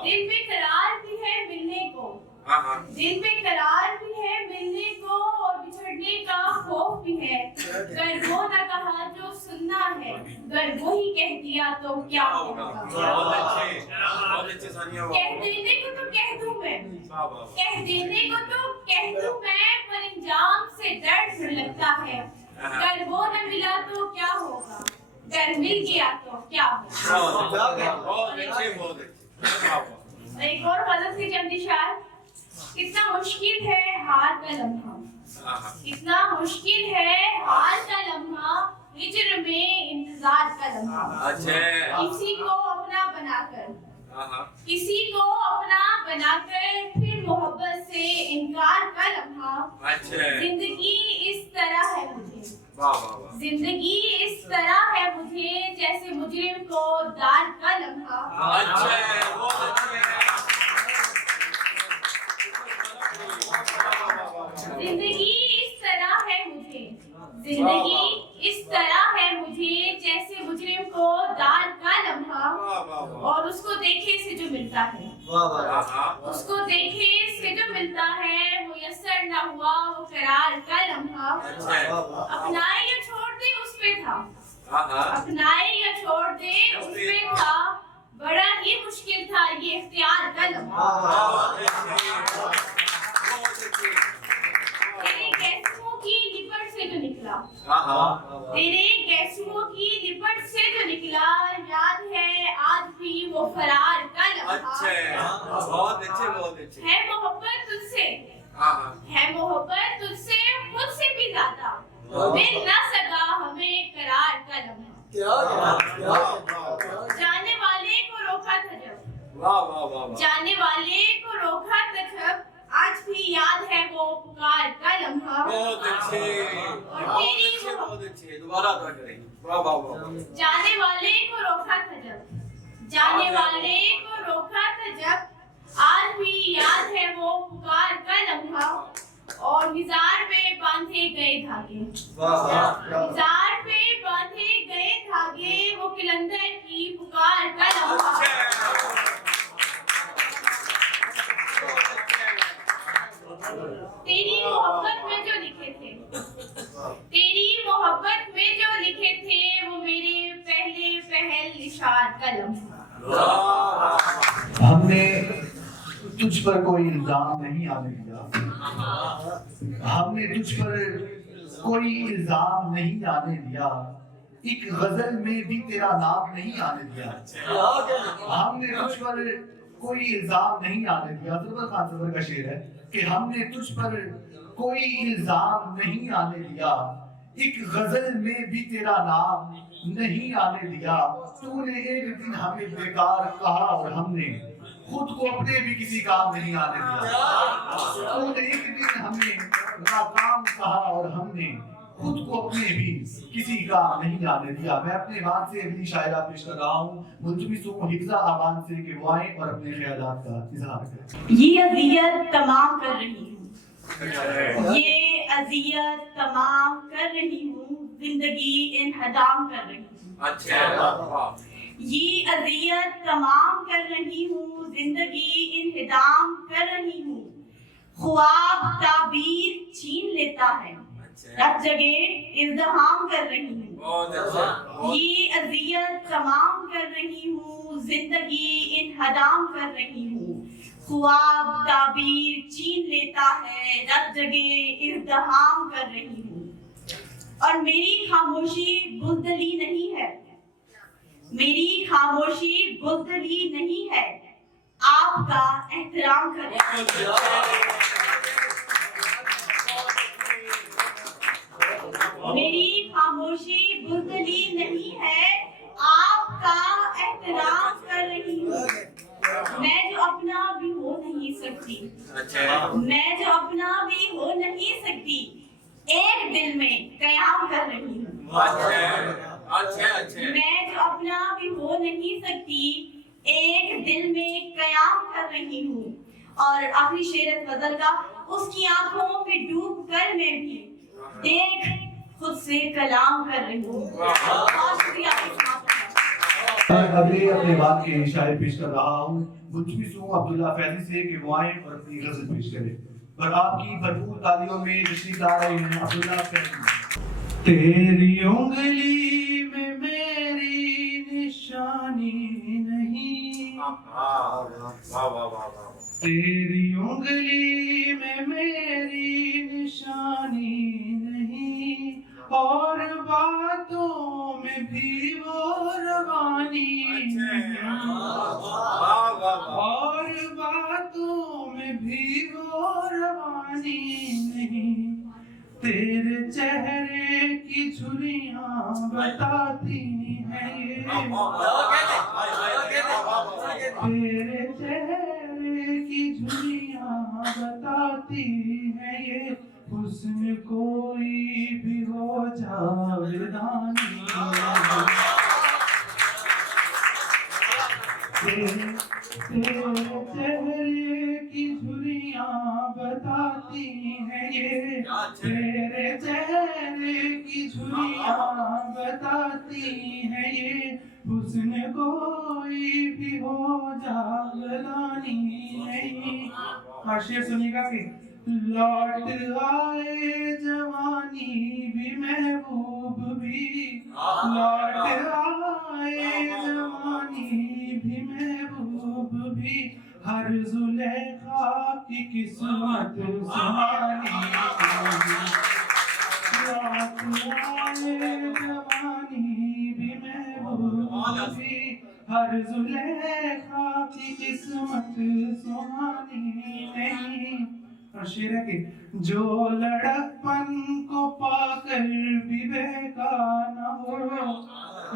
دل پہ قرار بھی ہے ملنے کو، دل پہ قرار بھی ہے ملنے کو اور بچھڑنے کا خوف بھی ہے، گر وہ نہ کہا جو سننا ہے، گر وہی کہہ دیا تو کیا ہوگا۔ کہہ دینے کو تو کہہ دوں میں، کہہ دینے کو تو کہہ دوں میں، پر انجام سے ڈر لگتا ہے، گر وہ نہ ملا تو کیا ہوگا، گر مل گیا تو کیا ہوگا۔ ایک اور غزل سے چندی شعر، کتنا مشکل ہے ہار کا لمحہ، کتنا مشکل ہے ہار کا لمحہ، ہجر میں انتظار کا لمحہ، کسی کو اپنا بنا کر، کسی کو اپنا بنا کر پھر محبت سے انکار کا لمحہ، زندگی اس طرح ہے مجھے، زندگی اس طرح ہے مجھے جیسے مجرم کو دار کا لمحہ۔ زندگی اس طرح ہے مجھے، زندگی اس طرح ہے مجھے جیسے مجرم کو دار کا لمحہ، اور اس کو دیکھے سے جو ملتا ہے، اس کو دیکھے سے جو ملتا ہے، میسر نہ ہوا وہ قرار کا لمحہ، اپنائے یا چھوڑ دے اس پہ تھا، اپنائے یا چھوڑ دے اس پہ تھا، بڑا ہی مشکل تھا یہ اختیار کا لمحہ۔ تیرے گیسوں کی لپٹ سے جو نکلا، تیرے گیسوں کی لپٹ سے جو نکلا، یاد ہے آج بھی وہ فرار کا لمحہ۔ ہے محبت تجھ سے، ہے محبت تجھ سے خود سے بھی زیادہ، مل نہ سکا ہمیں قرار کا لمحہ۔ جانے والے کو روکا تھا جب، جانے والے کو روکا تھا جب، آج بھی یاد ہے وہ پکار کا لمحہ۔ جانے والے کو روکا تھا جب، جانے والے کو روکا تھا جب، آج بھی یاد ہے وہ پکار کا لمحہ، اور مزار پہ باندھے گئے دھاگے، مزار پہ باندھے گئے دھاگے، وہ قلندر کی پکار کا لمحہ۔ تیری محبت میں جو لکھے تھے، تیری محبت میں جو لکھے تھے، وہ میرے پہلے پہل اشار کا لمحہ۔ ہم نے تجھ پر کوئی الزام نہیں آنے دیا، ہم نے تجھ پر کوئی الزام نہیں آنے دیا، ایک غزل میں بھی تیرا نام نہیں آنے دیا۔ ہم نے تجھ پر کوئی الزام نہیں آنے دیا، زبر خان زبر کا شعر ہے کہ ہم نے تجھ پر کوئی الزام نہیں آنے دیا، ایک غزل میں بھی تیرا نام نہیں آنے دیا۔ تو نے ایک دن ہمیں بیکار کہا اور ہم نے خود کو اپنے بھی کسی کام نہیں آنے دیا۔ تو نے ایک دن ہمیں ناکام کہا اور ہم نے خود کو اپنے بھی کسی کام نہیں آنے دیا۔ میں اپنے بات سے اگلی شاعرہ پیش کر رہا ہوں، ملتمس ہوں حفظہ آبان سے کہ وہ آئیں اور اپنے خیالات کا اظہار کریں۔ یہ اذیت تمام کر رہی ہوں، یہ اذیت تمام کر رہی ہوں، زندگی انہدام کر رہی ہوں۔ یہ اذیت تمام کر رہی ہوں، زندگی انہدام کر رہی ہوں، خواب تعبیر چھین لیتا ہے، رب جگہ ازدحام کر رہی ہوں۔ یہ اذیت تمام کر رہی ہوں، زندگی انہدام کر رہی ہوں، خواب تعبیر چھین لیتا ہے، رب جگہ ازدحام کر رہی ہوں۔ اور میری خاموشی بزدلی نہیں ہے، میری خاموشی بزدلی نہیں ہے، آپ کا احترام کر رہی ہوں۔ میری خاموشی بزدلی نہیں ہے، آپ کا احترام کر رہی ہوں۔ میں جو اپنا بھی ہو نہیں سکتی، میں جو اپنا بھی ہو نہیں سکتی، ایک دل میں قیام کر رہی ہوں۔ میں جو اپنا بھی ہو نہیں سکتی، ایک دل میں قیام کر رہی ہوں۔ اور آخری شعر غزل کا، اس کی آنکھوں میں ڈوب کر میں بھی دیکھ خود سے کلام کر رہی ہوں۔ بہت شکریہ۔ اگلے اپنے بات کے شاعر پیش کر رہا ہوں، ملتمس ہوں عبداللہ فیضی سے کہ وہ آئیں اور اپنی غزل پیش کریں، اور آپ کی بھرپور تالیوں میں تشریف لا رہے ہیں عبداللہ فیضی۔ تیری انگلی میں میری نشانی نہیں، تیری انگلی میں میری نشانی نہیں، اور باتوں میں بھی وہ روانی نہیں، اور باتوں میں بھی وہ روانی نہیں، تیرے چہرے کی جھریاں بتاتی ہیں یہ، تیرے چہرے کی جھریاں بتاتی ہیں یہ، حسن کوئی بھی ہو جاودانی، تیرے چہرے کی جھریاں بتاتی ہیں یہ، تیرے چہرے کی جھریاں بتاتی ہیں یہ، حسن کوئی بھی ہو جاودانی نہیں۔ شعر سنیے گا کہ لوٹ آئے جوانی بھی محبوب بھی، لوٹ آئے جوانی بھی محبوب بھی، ہر زلیخا کی قسمت سہانی، لوٹ آئے جوانی بھی محبوب بھی، ہر زلیخا کی قسمت سہانی نہیں۔ اور شعر ہے کہ جو لڑکپن کو پا کر بھی بہکا نہ ہو،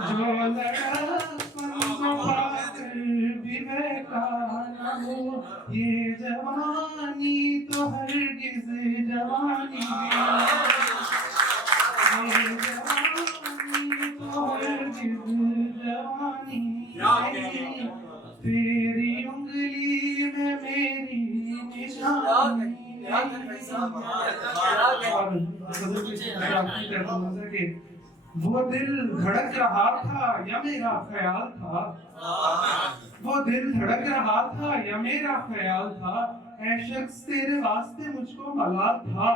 جو لڑکپن کو پا کر بھی بہکا نہ ہو، یہ جوانی تو ہرگز جوانی نہیں، یہ جوانی تو ہرگز جوانی نہیں، تیری انگلی میں میری نشانی۔ وہ دل دھڑک رہا تھا یا میرا خیال تھا، وہ دل دھڑک رہا تھا یا میرا خیال تھا، اے شخص تیرے واسطے مجھ کو ملال تھا،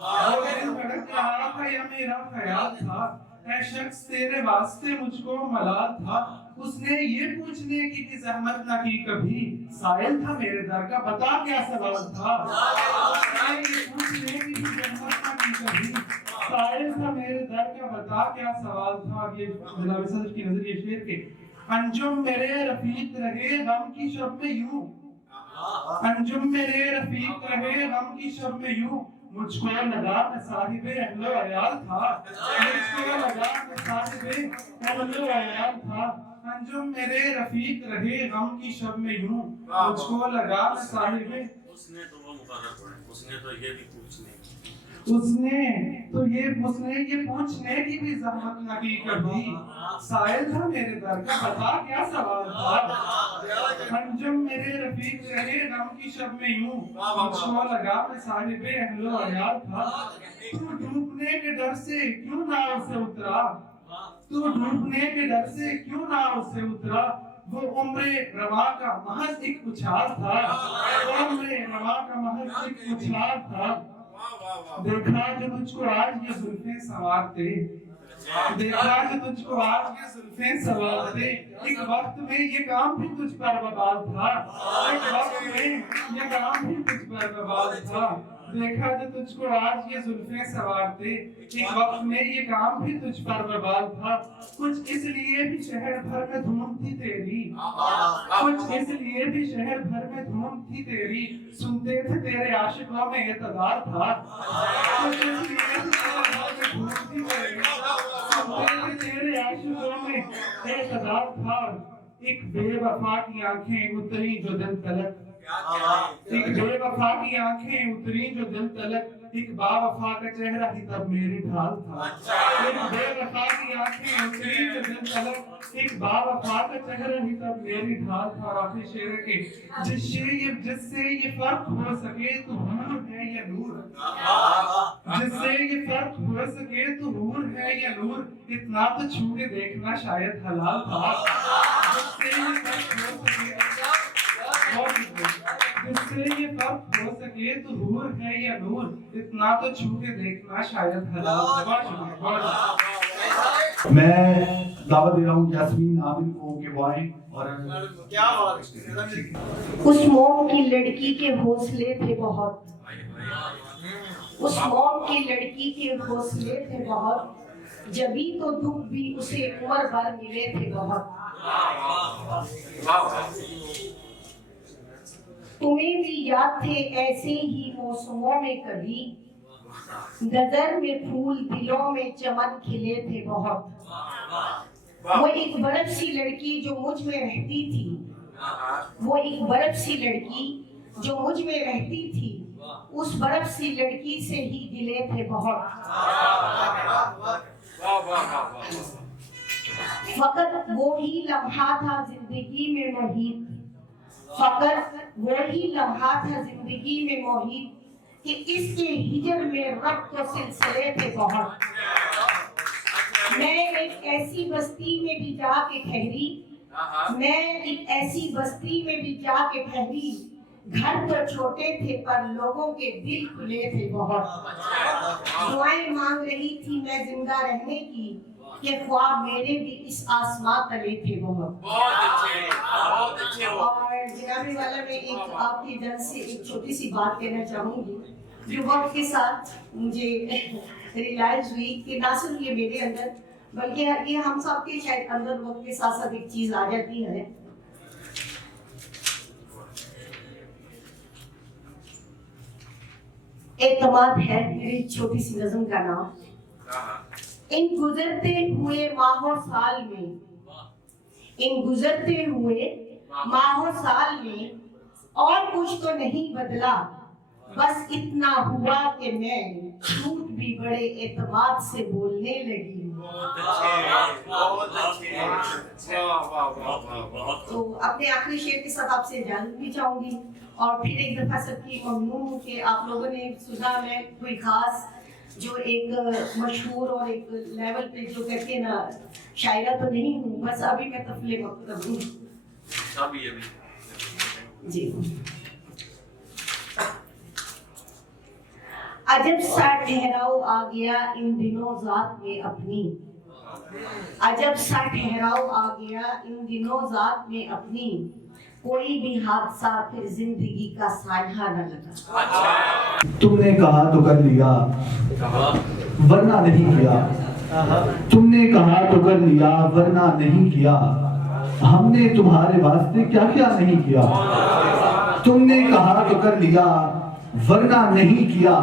وہ دل دھڑک رہا تھا یا میرا خیال تھا، اے شخص تیرے واسطے مجھ کو ملال تھا، اس نے یہ پوچھنے کی زحمت نہ کی کبھی، سائل تھا میرے در کا بتا کیا سوال تھا، اس نے یہ پوچھنے کی زحمت نہ کی کبھی، سائل بتا کیا سوال تھا یہ جناب صدر کی نظر یہ شعر کے انجم میرے رفیق رہے غم کی شب میں یوں انجم میرے رفیق رہے غم کی شب میں یوں مجھ کو لگا کہ صاحب اہل و عیال تھا مجھ کو لگا کہ صاحب اہل و عیال تھا انجم میرے رفیق رہے غم کی شب میں یوں مجھ کو لگا کہ صاحب اس نے تو وہ مقرر پڑھے اس نے تو یہ بھی پوچھنے اس نے یہ پوچھنے کی بھی زحمت نہ کی کبھی سائل تھا میرے در کا بتا کیا سوال تھا انجم میرے رفیق رہے غم کی شب میں یوں مجھ کو لگا کہ صاحب اہل و عیال تھا تو ڈوبنے کے ڈر سے کیوں نہ سے اترا تو ڈوبنے کے ڈر سے کیوں نہ سے اترا وہ عمر رواں کا محض ایک اچھال تھا عمر رواں کا محض ایک اچھال تھا دیکھا جو تجھ کو آج یہ زلفیں سنوارتے دیکھا جو تجھ کو آج یہ زلفیں سنوارتے ایک وقت میں یہ کام بھی تجھ پر وبال تھا ایک وقت میں یہ کام بھی تجھ پر وبال تھا دیکھا جو تجھ کو آج یہ زلفیں سنوارتے ایک وقت میں یہ کام بھی تجھ پر وبال تھا کچھ اس لیے بھی شہر بھر میں دھوم تھی تیری کچھ اس لیے بھی شہر بھر میں دھوم تھی تیری سنتے تھے تیرے عاشقوں میں اعتدال تھا کچھ اس لیے بھی شہر بھر میں دھوم تھی تیری سنتے تھے تیرے عاشقوں میں اعتدال تھا ایک بے وفا کی آنکھیں اتری جو دل تلک ایک بے وفا کی آنکھیں اتری جو دل تلک ایک با وفا کا چہرہ ہی تب میری ڈھال تھا ایک بے وفا کی آنکھیں اتری جو دل تلک ایک با وفا کا چہرہ ہی تب میری ڈھال تھا اور آخری شعر کے جس سے یہ فرق ہو سکے تو حور ہے یا نور جس سے یہ فرق ہو سکے تو حور ہے یا نور اتنا تو چھو کے دیکھنا شاید حلال تھا جس سے یہ فرق ہو سکے جس سے یہ فرق ہو سکے تو حور ہے یا نور اتنا تو چھو کے دیکھنا شاید حلال تھا میں دعوت دے رہا ہوں یاسمین عامر کو کہ وہ آئیں اور اس موم کی لڑکی کے حوصلے تھے بہت اس موم کی لڑکی کے حوصلے تھے بہت جبھی تو دکھ بھی اسے عمر بھر ملے تھے بہت تمہیں بھی یاد تھے ایسے ہی موسموں میں کبھی نظر میں پھول دلوں میں چمن کھلے تھے بہت وہ ایک برف سی لڑکی جو مجھ میں رہتی تھی وہ ایک برف سی لڑکی جو مجھ میں رہتی تھی اس برف سی لڑکی سے ہی گلے تھے بہت فقط وہی لمحہ تھا زندگی میں محیط فقط وہی لمحہ تھا زندگی میں محیط کہ اس کے ہجر میں رب کو سلسلے تھے بہت میں ایک ایسی بستی میں بھی جا کے ٹھہری میں ایک ایسی بستی میں بھی جا کے ٹھہری گھر تو چھوٹے تھے پر لوگوں کے دل کھلے تھے بہت دعائیں مانگ رہی تھی میں زندہ رہنے کی کہ خواب میرے بھی اس آسمان تلے تھے بہت اور جنابی والا میں ایک آپ کی جان سے ایک چھوٹی سی بات کہنا چاہوں گی جو وقت کے ساتھ مجھے ریلائز ہوئی کہ نہ صرف یہ میرے اندر بلکہ یہ ہم سب کے شاید اندر وقت کے ساتھ ساتھ ایک چیز آ جاتی ہے اعتماد ہے میری چھوٹی سی نظم کا نام ان گزرتے ہوئے ماہوں سال میں ان گزرتے ہوئے ماہوں سال میں اور کچھ تو نہیں بدلا بس اتنا ہوا کہ میں جھوٹ بھی بڑے اعتماد سے بولنے لگی تو اپنے آخری شعر کے ساتھ آپ سے اجازت بھی چاہوں گی اور پھر ایک دفعہ سب کی ممنون ہوں کہ آپ لوگوں نے سنا میں کوئی خاص جو ایک مشہور اور ایک لیول پہ جو کہتے ہیں نا شاعرہ تو نہیں ہوں بس ابھی میں تفلے مکتب ہوں جی عجب سا ٹھہراؤ آ گیا ان دنوں ذات میں اپنی عجب سا ٹھہراؤ آ گیا ان دنوں ذات میں اپنی کوئی بھی حادثہ پھر زندگی کا سانحہ نہ لگا تم نے کہا تو کر لیا ورنہ نہیں کیا तुमने कहा तो कर लिया वरना नहीं किया, हमने तुम्हारे वास्ते क्या क्या नहीं किया। तुमने कहा तो कर लिया वरना नहीं किया,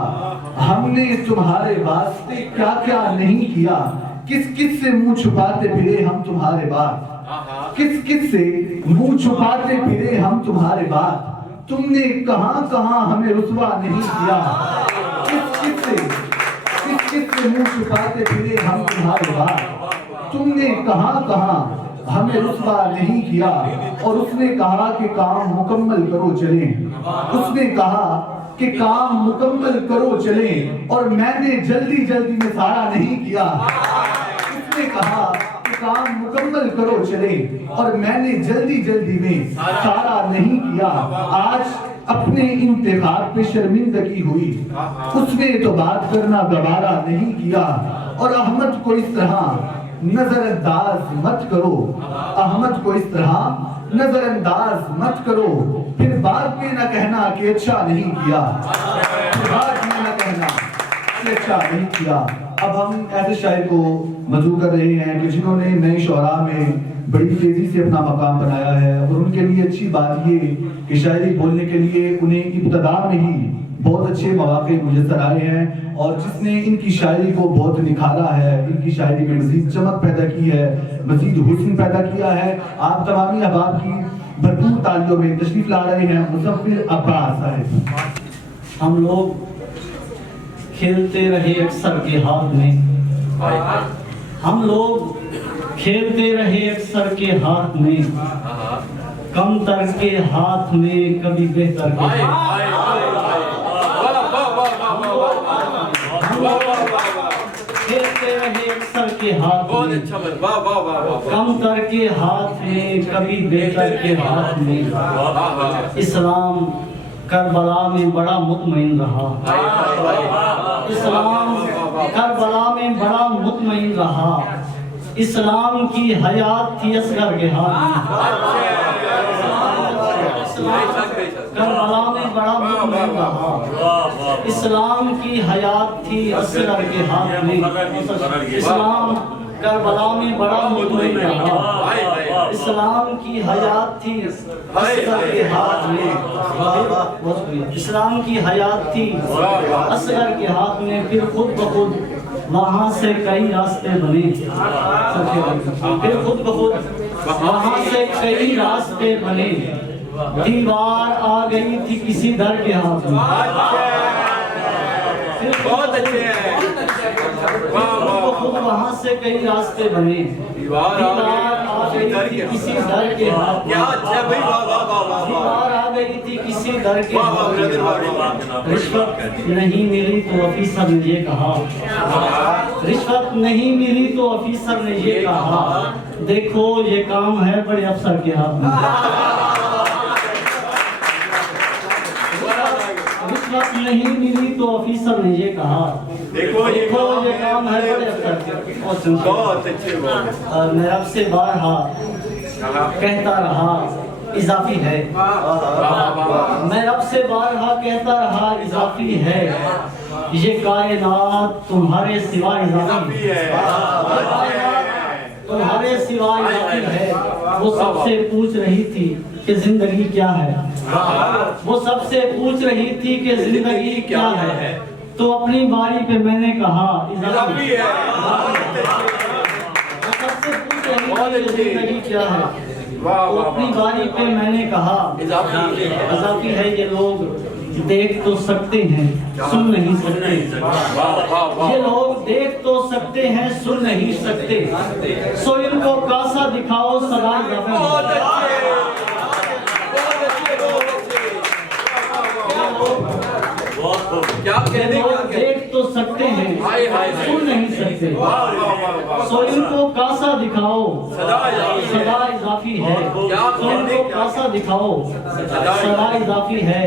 हमने तुम्हारे वास्ते क्या क्या नहीं किया। किस किस से मुंह छुपाते फिरे हम तुम्हारे बात, किस किस से मुंह छुपाते फिरे हम तुम्हारे बात। तुमने कहां कहां हमें रुसवा नहीं किया, किस किस से मुंह छुपाते फिरे हम तुम्हारे बात। तुमने कहां कहां हमें रुसवा नहीं किया। और उसने कहा कि काम मुकम्मल करो चले, उसने कहा कि काम मुकम्मल करो चले, और मैंने जल्दी जल्दी में सारा नहीं किया। उसने कहा कि काम मुकम्मल करो चले, और मैंने जल्दी जल्दी में सारा नहीं किया। आज अपने इंतखाब पे शर्मिंदगी हुई, उसने तो बात करना गवारा नहीं किया। और अहमद को इस तरह नजरअंदाज मत करो, अहमद को इस तरह नजरअंदाज मत करो, फिर बाद में न कहना कि अच्छा नहीं किया, फिर बाद में न कहना कि अच्छा नहीं किया। अब हम ऐसे शायर को मधु कर रहे हैं कि जिन्होंने नए शोरा में बड़ी तेजी से अपना मकाम बनाया है, और उनके लिए अच्छी बात ये कि शायरी बोलने के लिए उन्हें इब्तदा में ही बहुत अच्छे मौके मुयस्सर आए हैं, और जिसने इनकी शायरी को बहुत निखारा है, इनकी शायरी में मजीद चमक पैदा की है, मजीद हुस्न पैदा किया है। आप तमामी अहबाब की भरपूर तालियों में तशरीफ ला रहे हैं मुज़फ्फर अब्बास साहब। हम लोग खेलते रहे अक्सर के हाथ में, हम लोग खेलते रहे अक्सर के हाथ में, कम तर के हाथ में कभी बेहतर के खेलते रहे अक्सर के हाथ में, कम तर के हाथ में कभी बेहतर के हाथ में। इस्लाम करबला में बड़ा मुतमईन रहा, इस्लाम करबला में बड़ा मुतमईन रहा। इस्लाम की हयात थी असगर के हाथ में, करबला में बड़ा मुतमईन रहा। इस्लाम की हयात थी असगर के हाथ में, इस्लाम करबला में बड़ा मुतमईन रहा। इस्लाम की हयात थी असगर के हाथ में, इस्लाम की हयात थी असगर के हाथ में। फिर खुद ब खुद वहाँ से कई रास्ते बने, फिर खुद ब खुद वहाँ से कई रास्ते बने। दीवार आ गई थी किसी दर के हाथ में, बहुत अच्छे हैं, खुद वहाँ से कई रास्ते बने। दीवार आ गई थी किसी दर के हाथ में, दीवार आ गई थी किसी दर के हाथ में। रिश्वत नहीं मिली तो ऑफिसर ने ये कहा, रिश्वत नहीं मिली तो ऑफिसर ने ये कहा, देखो ये काम है बड़े अफसर के हाथ में। रिश्वत नहीं मिली तो ऑफिसर ने ये कहा, देखो ये काम है बड़े अफसर के। मैं रब से बारहा कहता रहा इजाफी है, मैं रब से बारहा कहता रहा इजाफी है। ये कायनात तुम्हारे सिवा इजाफी है, तुम्हारे सिवा इजाफी है। वो सबसे पूछ रही थी कि जिंदगी क्या है, वो सबसे पूछ रही थी कि जिंदगी क्या है। तो अपनी बारी पे मैंने कहा इजाफी है। वो सबसे पूछ रही थी कि जिंदगी क्या है, तो अपनी बारी पे मैंने कहा इजाफी है। ये लोग देख तो सकते हैं सुन नहीं सकते, ये लोग देख तो सकते हैं सुन नहीं सकते। सो इनको कासा दिखाओ सदा क्या कहने देख तो सकते हैं सुन नहीं सकते। सो इनको कासा दिखाओ सदा इजाफी है, सो इनको कासा दिखाओ सदा इजाफी है।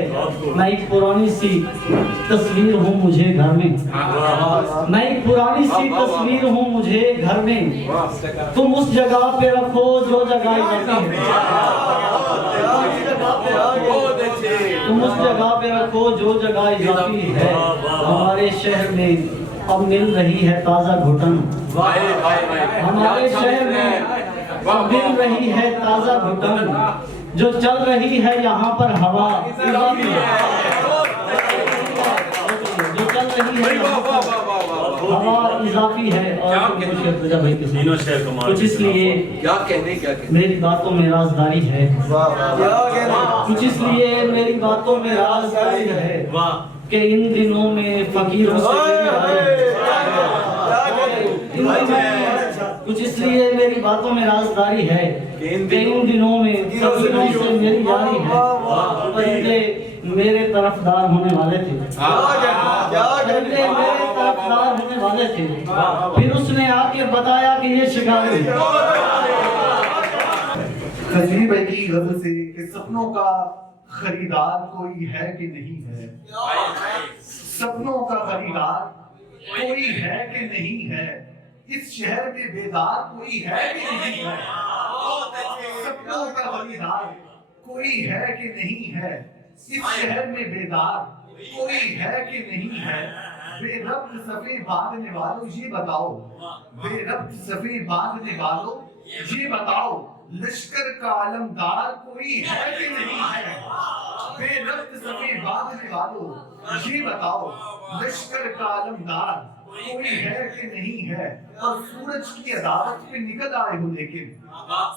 मैं एक पुरानी सी तस्वीर हूँ मुझे घर में, मैं एक पुरानी सी तस्वीर हूँ मुझे घर में। तुम उस जगह पे रखो जो जगह इजाफी है, तुम उस जगह पे रखो जो जगह इजाफी है। हमारे शहर में اب مل رہی ہے تازہ گھٹن ہمارے شہر میں اب مل رہی ہے تازہ گھٹن جو چل رہی ہے یہاں پر ہوا اضافی ہے جو چل رہی ہے ہوا اضافی ہے اور کچھ اس لیے میری باتوں میں رازداری ہے کچھ اس لیے میری باتوں میں رازداری ہے کہ ان دنوں میں فقیروں سے کچھ اس لیے میری باتوں میں رازداری ہے کہ ان دنوں میں فقیروں سے میری یاری ہے پرندے میرے طرفدار ہونے والے تھے پرندے میرے طرفدار ہونے والے تھے پھر اس نے آ کے بتایا کہ یہ شکاری ہے کجری بھائی کی غزل سے کہ سپنوں کا خریدار کوئی ہے کہ نہیں ہے سپنوں کا خریدار کوئی ہے کہ نہیں ہے اس شہر میں بیدار کوئی ہے کہ نہیں ہے سپنوں کا خریدار کوئی ہے کہ نہیں ہے اس شہر میں بیدار کوئی ہے کہ نہیں ہے بے ربط صفے باندھنے والوں یہ بتاؤ بے ربط صفے باندھنے والوں یہ بتاؤ لشکر کا علمدار کوئی ہے کہ نہیں ہے بے ربط صفے باندھنے والوں یہ بتاؤ لشکر کا علمدار کوئی ہے کہ نہیں ہے اور سورج کی عداوت پہ نکل آئے ہو لیکن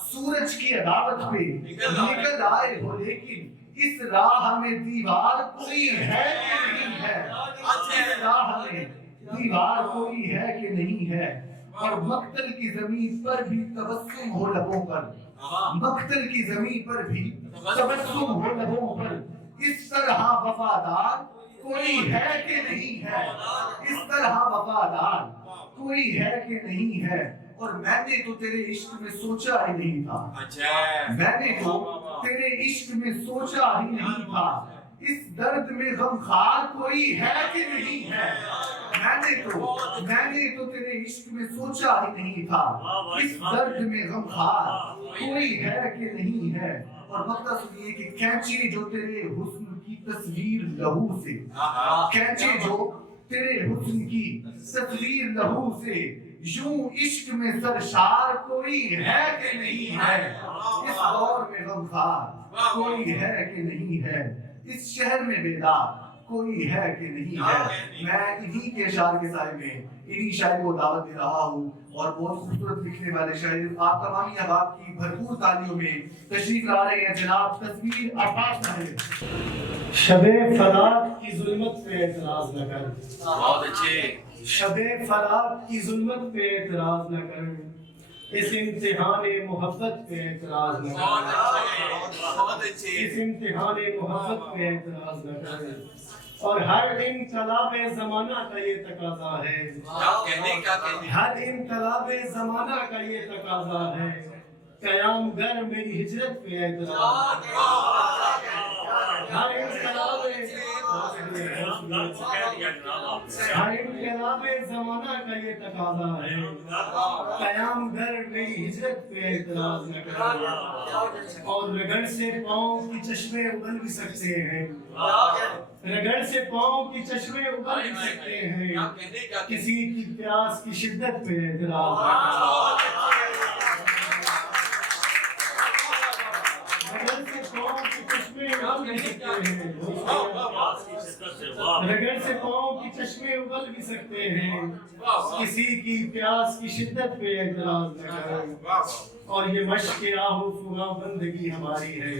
سورج کی عداوت پہ نکل آئے ہو لیکن اس راہ میں دیوار کوئی ہے کہ نہیں ہے اس راہ میں دیوار کوئی ہے کہ نہیں ہے اور مقتل کی زمین پر بھی تبسم ہو لبوں پر مقتل کی زمین پر بھی تبسم ہو لبوں پر اس طرح وفادار کوئی ہے کہ نہیں ہے اس طرح وفادار کوئی ہے کہ نہیں ہے اور میں نے تو تیرے عشق میں سوچا ہی نہیں تھا میں نے تو تیرے عشق میں سوچا ہی نہیں تھا اس درد میں غمخوار کوئی ہے کہ نہیں ہے میں نے تو تیرے عشق میں سوچا ہی نہیں تھا اس درد میں غمخوار کوئی ہے کہ نہیں ہے اور مقطع سنیے کہ کھینچے جو تیرے حسن کی تصویر لہو سے کھینچے جو تیرے حسن کی تصویر لہو سے یوں عشق میں سرشار کوئی ہے کہ نہیں ہے اس دور میں غمخوار کوئی ہے کہ نہیں ہے اس شہر میں بیدار کوئی ہے کہ نہیں ہے میں انہی کے اشعار کے سائے میں انہی شاعر کو دعوت دے رہا ہوں اور بہت خوبصورت لکھنے والے شاعر آپ تمامی احباب کی بھرپور تالیوں میں تشریف لا رہے ہیں جناب تصویر عباس صاحب شب فرات کی ظلمت پہ اعتراض نہ کر بہت اچھے شب فرات کی ظلمت پہ اعتراض نہ کر اس امتحان محبت پہ اعتراض نہ کر اس امتحان محبت پہ اعتراض نہ کر اور ہر انقلاب زمانہ کا یہ تقاضا ہے ہر انقلاب زمانہ کا یہ تقاضا ہے قیام گر میری ہجرت پہ اعتراض ہر انقلاب زمانہ کا یہ تقاضا ہے قیام گر میری ہجرت پہ اعتراض نہ کر اور رگڑ سے پاؤں کی چشمے ابل بھی سکتے ہیں رگڑ سے پاؤں کی چشمے ابل بھی سکتے ہیں کسی کی پیاس کی شدت پہ اعتراض نہ کر رگڑ سے پاؤں کی چشمے ابل بھی سکتے ہیں رگڑ سے پاؤں کی چشمے ابل بھی سکتے ہیں کسی کی پیاس کی شدت پہ اعتراض نہ کریں اور یہ مشق آہو فغاں بندگی ہماری ہے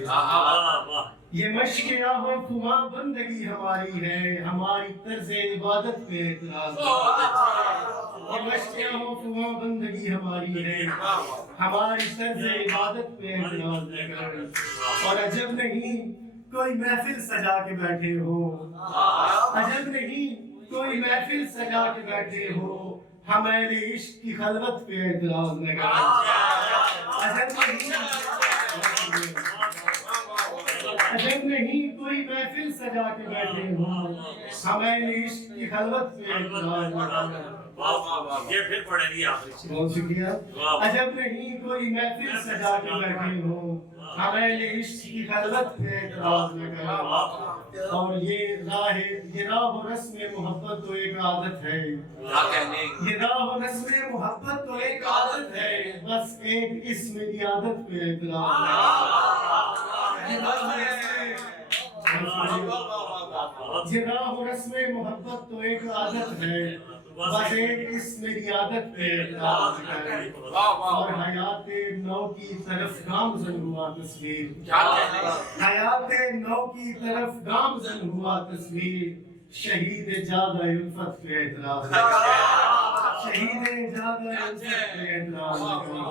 یہ مشق آہو فغاں بندگی ہماری ہے ہماری طرز عبادت پہ اعتراض نہ کریں یہ مشق آہو فغاں بندگی ہماری ہے ہماری طرز عبادت پہ اعتراض نہ کریں اور عجب نہیں کوئی محفل سجا کے بیٹھے ہو عجب نہیں کوئی محفل سجا کے بیٹھے ہو ہمارے عشق کی خلوت پہ اعتراض نہ کریں عجب نہیں कोई महफिल सजा के बैठे हो, हमें इश्क की खलवत में ये फिर पढ़ेगी आखिरी बहुत शुक्रिया। अजब नहीं कोई महफिल सजा के बैठे हो, हमें इश्क की खलवत में एतराज न करो। और ये राह रस्म मोहब्बत तो एक आदत है, ये राह रस्म मोहब्बत तो एक आदत है, बस एक इसम इयादत पे एतराज न करो। ये राह रस्म मोहब्बत तो एक आदत है, बस एक इसम इयादत पे एतराज न करो। और हयात नौ की तरफ गामज़न हुआ तस्वीर, हयात नौ की तरफ गामज़न हुआ तस्वीर, शहीद जादा उल्फत पे एतराज न करो। शहीद जादा उल्फत पे एतराज न करो।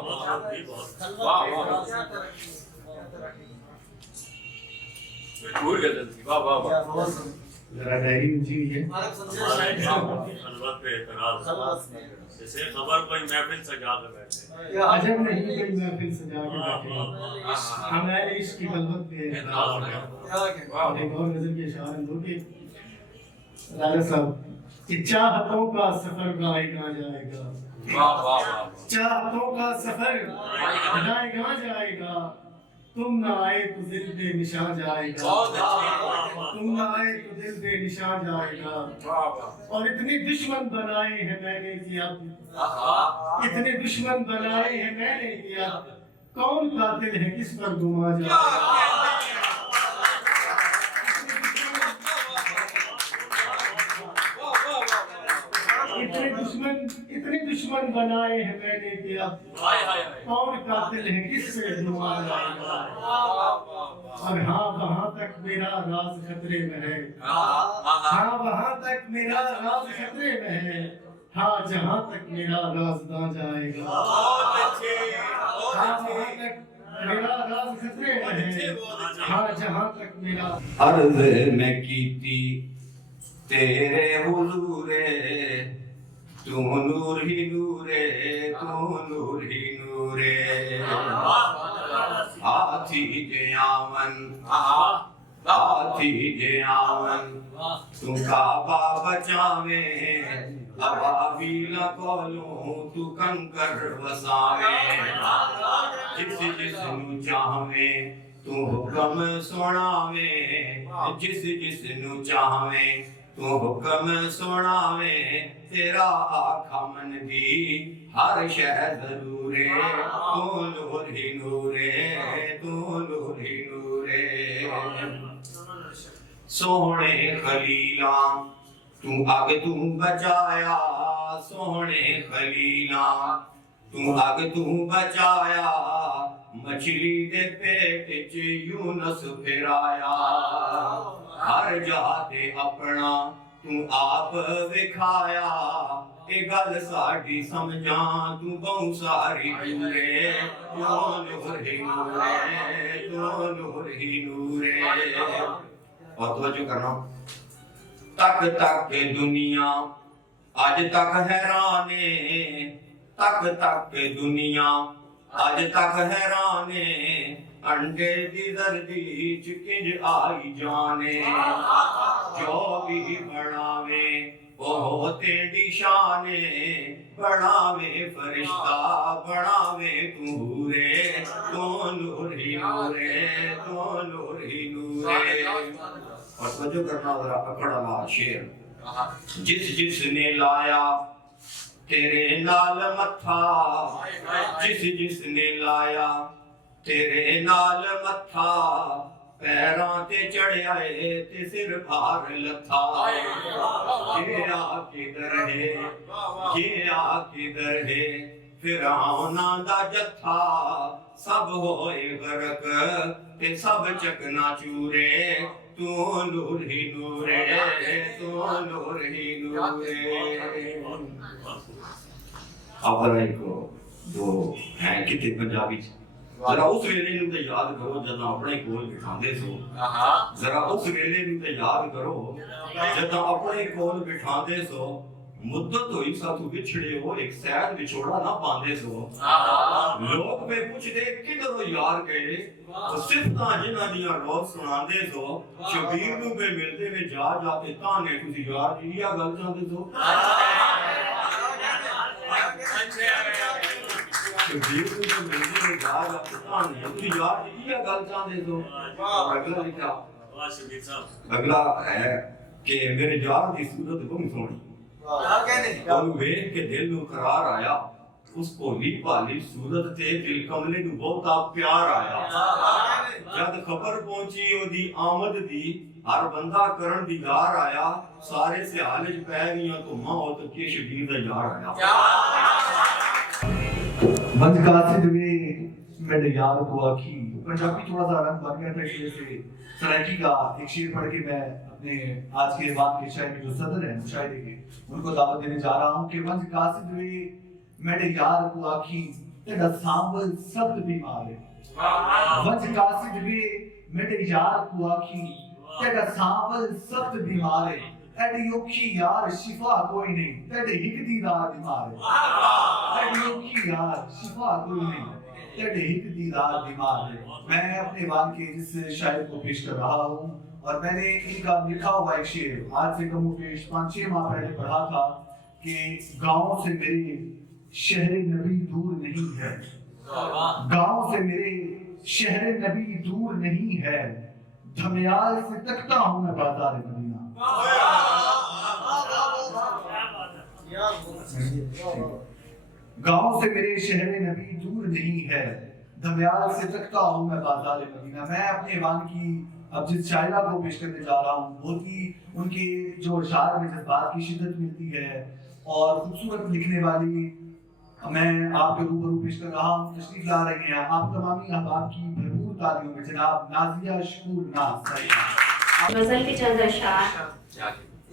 जरा डायरी ऊंची हुई है। खलवत पे एतराज, जैसे खबर कोई महफिल सजा के बैठे। अजब नहीं कोई महफिल सजा के बैठे, हमारे इश्क की खलवत पे एतराज न करो। और एक और गजल के इशारे दो कि राजा साहब कि चाहतों का सफर गाए कहाँ जाएगा, चाहतों का सफर गाए कहाँ जाएगा, तुम ना आए तो दिल दे निशान जाएगा, तुम ना आए तो दिल दे निशान जाएगा। और इतने दुश्मन बनाए हैं मैंने किया, इतने दुश्मन बनाए हैं मैंने किया, कौन कातिल है किस पर गुमा जाएगा। इतने दुश्मन बनाए हैं मैंने किया, कौन कातिल है किस पे गुमा जाएगा। और हाँ वहाँ तक मेरा राज खतरे में है, हाँ वहाँ तक मेरा राज खतरे में है, हाँ जहाँ तक मेरा राज़दां जाएगा। हाँ वहाँ तक मेरा राज खतरे में है, हाँ जहाँ तक मेरा। अर्ज़ में कीती तेरे हुज़ूरे, तू नूर ही नूरे, तू नूर ही नूरे। हाथी जे आवन, हाथी जे आवन, तू काबा बचावे, अबाबील कोलों तू कंकर वसावे। जिस जिसनू चाहवे तू हुक्म सुनावे, जिस जिसनू चाहवे तू हुक्म सुनावे। तेरा आखा मन दी हर शह जरूरे, तू नूर ही नूरे, तू नूर ही नूरे। सोहणे खलीला तू आग तू बचाया, सोहणे खलीला तू आग तू बचाया। मछली दे पेट च यूनस फिराया, हर जाते अपना तू आप विखाया। ए गल साडी समझा तू बहु सारी दूरे, तू नूर ही नूरे, तू नूर ही नूरे। और तवज्जो करना। तक तक दुनिया आज तक हैराने, तक तक दुनिया आज तक हैराने। अंडे दी जर्दी च किंज आई जाने, जो भी बनावे ओह तेरी शाने। बनावे फरिश्ता बनावे तू रे, तू नूर ही नूरे, तू नूर ही नूरे। और तवज्जो करना जरा अकड़ वाला शेर। जिस जिसने लाया तेरे नाल मत्था, जिस जिसने लाया तेरे नाल मत्था। पैरां ते चढ़िया ते सिर भार लथा। ये आ किधर है, ये आ किधर है, फिरौना दा जत्था। सब होए गरक ते सब चकना चूरे, तू नूर ही नूरे, तू नूर ही नूरे। आप एक दो हैं कितने पंजाबी जरा उस वेले नूं ते याद करो जदां अपने कोल बिठांदे सो। जरा उस वेले नूं ते याद करो जदां अपने कोल बिठांदे सो। मुद्दत होई साथू बिछड़े हो एक सैद विछोड़ा ना पांदे सो लोग पे पूछदे किधर हो यार गए तो सिफतां जिन्हां दियां रोज सुनांदे सो शबीर नू पे मिलदे वे जा जाते ताने तुसी यार दी या गल चाहंदे सो शबीर नू पे मिलदे वे जा जाते ताने तुसी यार दी या गल चाहंदे सो अगला लिखा वाह शबीर साहब अगला है कि मेरे यार दी सूरत बड़ी सोहनी और वेख के दिल नू करार आया उस भोली भाली सूरत ते दिल कमले नू बहुता प्यार आया जद खबर पहुंची ओदी आमद दी हर बंदा करन दी गार आया सारे सियाल च पै गईयां धुम्मां हो तो के शबीर दा यार आया बंद कासिद वे मेरे यार को आखी पंजाबी थोड़ा सा रंग बन गया था शेर से सराइकी का एक शेर पढ़ के मैं अपने आज के बाद के शायद जो सदर है मुशायरे के उनको दावत देने जा रहा हूँ कि बंद कासिद वे मेरे यार को आखी तेरा सांबल सब बीमार है बंद कासिद वे मेरे यार को आखी तेरा सांबल सब बीमार है एडी औखी यार शिफा कोई नहीं तेरे हिक दीदार बीमार है एडी औखी यार शिफा कोई नहीं तेरे हिक दीदार बीमार है मैं अपने वाल के जिस शायर को पेश कर रहा हूँ और मैंने इनका लिखा हुआ एक शेर आज से कम पेश 5-6 माह पहले पढ़ा था कि गांव से मेरे शहर नबी दूर नहीं है गांव से मेरे शहर नबी दूर नहीं है धमियाल से तकता हूँ मैं बाजार मदीना गांव से मेरे शहर नबी दूर नहीं है धमियाल से तकता हूँ मैं बाजार मदीना मैं अपने वान की अब जिस शायरा को पेश करने जा रहा हूँ बहुत ही उनके जो शायर में जज्बात की शिद्दत मिलती है और खूबसूरत लिखने वाली मैं आपके रूबरू पेश कर रहा हूँ तशरीफ ला रही हैं आप तमामी अहबाब की भरपूर तालियों में जनाब नाजिया शकूर नाज गजल के चंद अशआर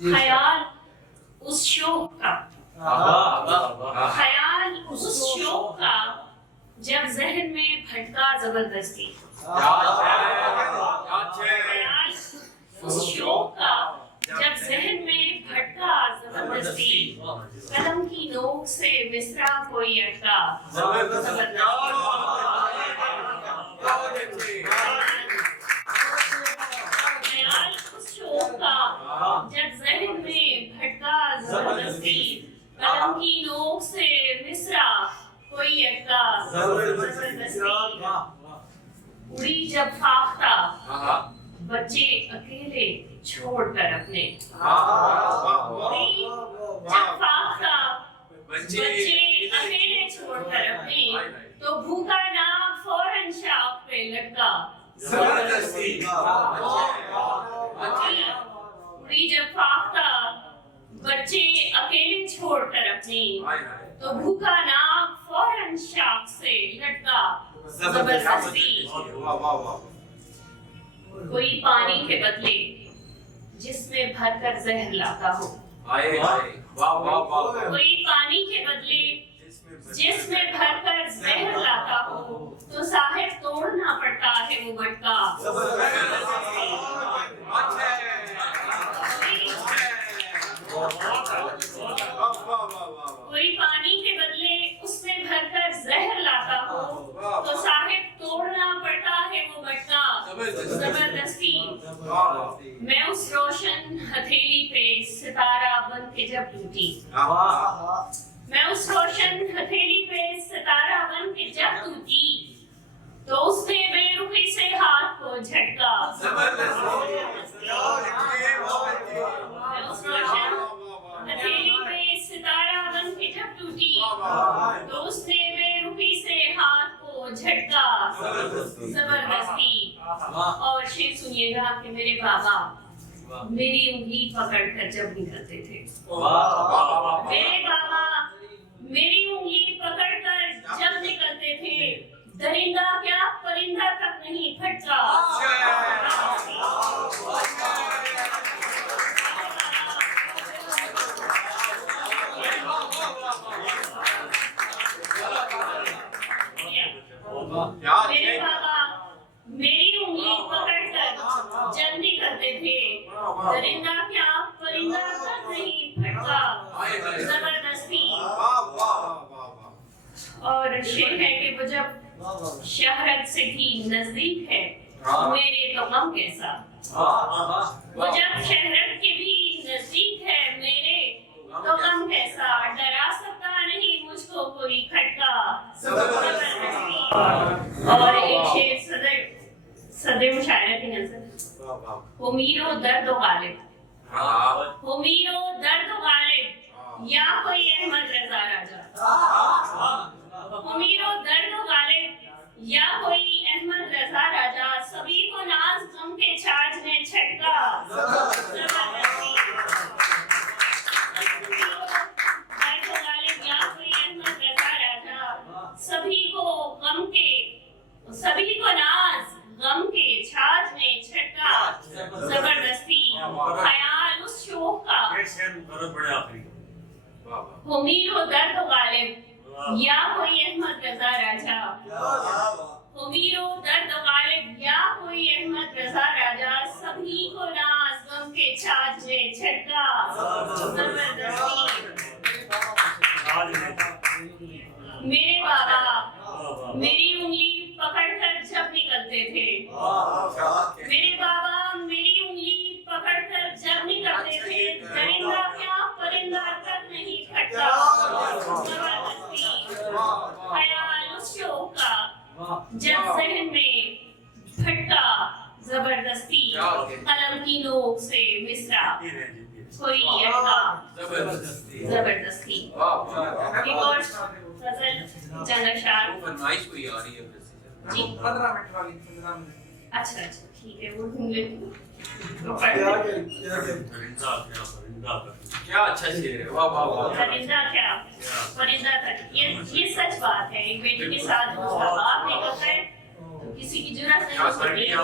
ख्याल उस शौक का ख्याल उस शौक का जब जहन में भटका जबरदस्ती ख्याल उस शौक का जब जहन में भटका जबरदस्ती कलम की नोक से मिसरा कोई अटका ख्याल उस शौक का जब जहन में भटका जबरदस्ती कलम की नोक से मिसरा कोई अटका जबरदस्ती उड़ी जब फाख्ता बच्चे अकेले छोड़कर अपने उड़ी जब फाख्ता बच्चे अकेले छोड़कर अपने तो भूखा नाग फौरन शाख पे लटका जबरदस्ती उड़ी जब फाख्ता बच्चे अकेले छोड़कर अपने तो भूखा नाग फौरन शाख से लटका जबरदस्ती कोई पानी के बदले जिसमें भरकर जहर लाता हो कोई पानी के बदले जिसमें भरकर जहर लाता हो तो साहिब तोड़ना पड़ता है वो मटका कोई पानी के बदले उसमें भरकर जहर लाता हो तो साहिब तोड़ना पड़ता है वो मटका जबरदस्ती मैं उस रोशन हथेली पे सितारा बन के जब टूटी मैं उस रोशन हथेली पे सितारा बन के जब टूटी तो उसने बेरुखी से हाथ को झटका मैं उस रोशन हथेली पे सितारा बन के जब टूटी तो उसने बेरुखी से हाथ को झटका जबरदस्ती और शेर सुनिएगा कि मेरे बाबा मेरी उंगली पकड़ कर जब निकलते थे मेरे बाबा मेरी उंगली पकड़ कर जब निकलते थे दरिंदा क्या परिंदा तक नहीं फटका मेरे बाबा मेरी उंगली पकड़कर जब निकलते थे दरिंदा क्या परिंदा तक नहीं फटका जबरदस्ती। और शेर है कि वो जब शहरत से भी नजदीक है मेरे तो गम कैसा, वो जब शहरत के भी नजदीक है मेरे तो गम कैसा, डरा सकता नहीं मुझको कोई खटका। और एक शेर सदर मुशायरा की नजर, उमीरो दर्द गालिब, उमीरो दर्द गालिब या कोई अहमद रजा राजा, उमीरो दर्द गालिब या कोई अहमद रजा राजा, सभी को नाज गम के छाछ ने छटका। जबरदस्ती। दर्द गालिब या कोई अहमद रजा राजा, सभी को नाज गम के छाछ ने छटका। जबरदस्ती। ख्याल उस शोक का, उमीरो दर्द गालिब या कोई अहमद रजा राजा, उमीरो दर्द गालिब या कोई अहमद रजा राजा, सभी को नाज गम के छाछ ने छटका। जबरदस्ती। मेरे बाबा मेरी उंगली पकड़कर जब निकलते थे, मेरे बाबा मेरी उंगली पकड़कर जब निकलते थे, दरिंदा क्या परिंदा तक नहीं फटता। जबरदस्ती। ख्याल उस शोक का जब जहन में फटका। जबरदस्ती। कलम की नोक से मिसरा कोई अटका। जबरदस्ती। एक और गजल जंग शार फरमाइश कोई आ रही है जी, 15 मिनट वाली 15 मिनट। अच्छा ठीक है, वो ढूंढ लेती हूँ। क्या अच्छा शेर है, वाह वाह वाह। परिंदा क्या परिंदा तक, ये सच बात है। एक बेटी के साथ उसका बाप निकलता है तो किसी की जरूरत नहीं होती है।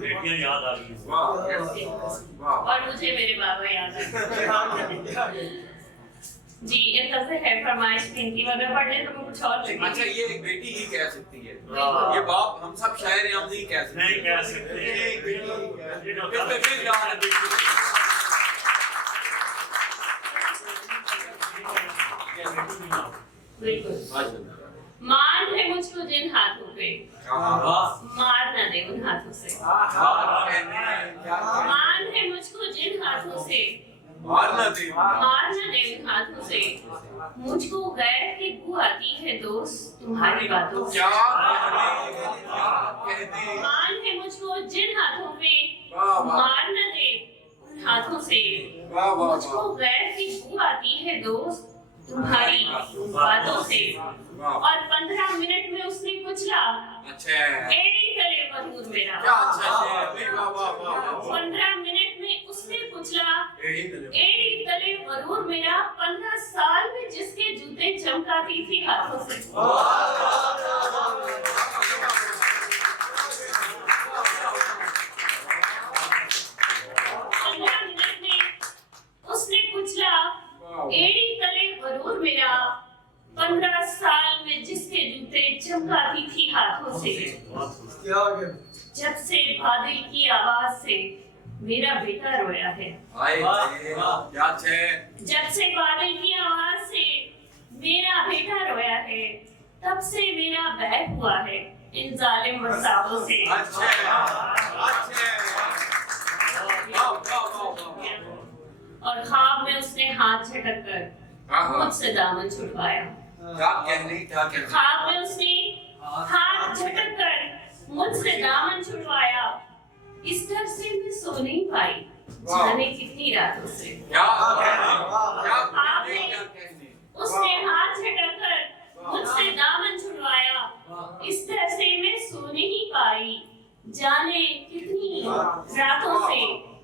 बेटियां याद आ रही हैं और मुझे मेरे बाबा याद आते जी। एक गजल है फरमाइश इनकी, वरना पढ़ने तो मैं कुछ और लगेगी। अच्छा, ये एक बेटी ही कह सकती है, ये बाप हम सब शायर हैं, हम नहीं कह सकते। नहीं कह सकते। एक बेटी बिल्कुल। मान है मुझको जिन हाथों पे, मार न दे उन हाथों से। मान है मुझको जिन हाथों से, मार न दे उन हाथों से। मुझको गैर की बू आती है दोस्त तुम्हारी बातों से। मान है मुझको जिन हाथों पे, मार न दे उन हाथों से। मुझको गैर की बू आती है दोस्त तुम्हारी बातों से। और 15 मिनट में उसने कुचला एड़ी तले मधुर मेरा। 15 मिनट में उसने कुचला एड़ी तले मधुर मेरा, 15 साल में जिसके जूते चमकाती थी हाथों से। 15 मिनट में उसने कुचला एड़ी तले मधुर मेरा, 15 साल में जिसके जूते चमकाती थी हाथों से। जब से बादल की आवाज से मेरा बेटा रोया है, जब से बादल की आवाज से मेरा बेटा रोया है, तब से मेरा बैर हुआ है इन जालिम बरसातों से। और ख्वाब में उसने हाथ झटक कर मुझसे दामन छुड़वाया। ख्वाब में उसने हाथ झटक कर मुझसे दामन छुड़वाया, इस डर से मैं सो नहीं पाई जाने कितनी रातों से। ख्वाब में उसने हाथ झटक कर मुझसे दामन छुड़वाया, इस डर से मैं सो नहीं पाई जाने कितनी रातों से।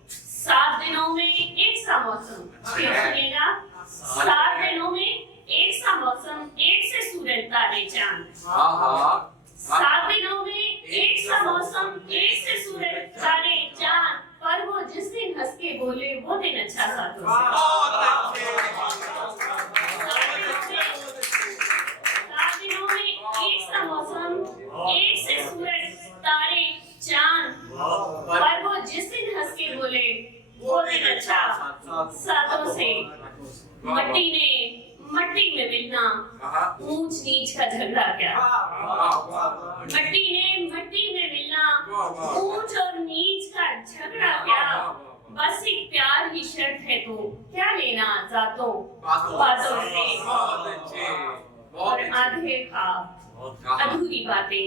7 दिनों में एक सा मौसम, सुनिएगा, 7 दिनों में एक सा मौसम, एक से सूरज तारे चांद। 7 दिनों में एक सा मौसम, एक से सूरज तारे चांद, पर वो जिस दिन हंस के बोले वो दिन अच्छा था तुझसे। 7 दिनों में एक सा मौसम, एक से सूरज तारे चांद, पर वो जिस दिन हंस के बोले वो दिन अच्छा सातों से मट्टी ने मट्टी में मिलना, ऊंच नीच का झगड़ा क्या। मट्टी ने मट्टी में मिलना, ऊंच और नीच का झगड़ा क्या। बस एक प्यार ही शर्त है तो क्या लेना जातों बातों से। और आधे ख्वाब अधूरी बातें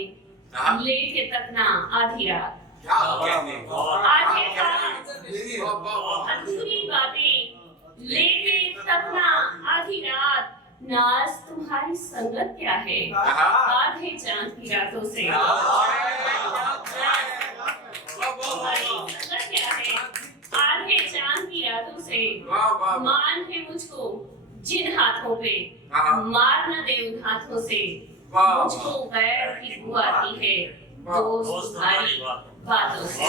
लेके तकना आधी रात। आधे ख्वाब अधूरी बातें लेके तकना आधी रात। नाज तुम्हारी संगत क्या है आधे चांद की रातों से। तुम्हारी संगत क्या है आधे चांद की रातों से। मान है मुझको जिन हाथों पे, मार न दे उन हाथों से। मुझको गैर की बू आती है दोस्त तुम्हारी बातों से।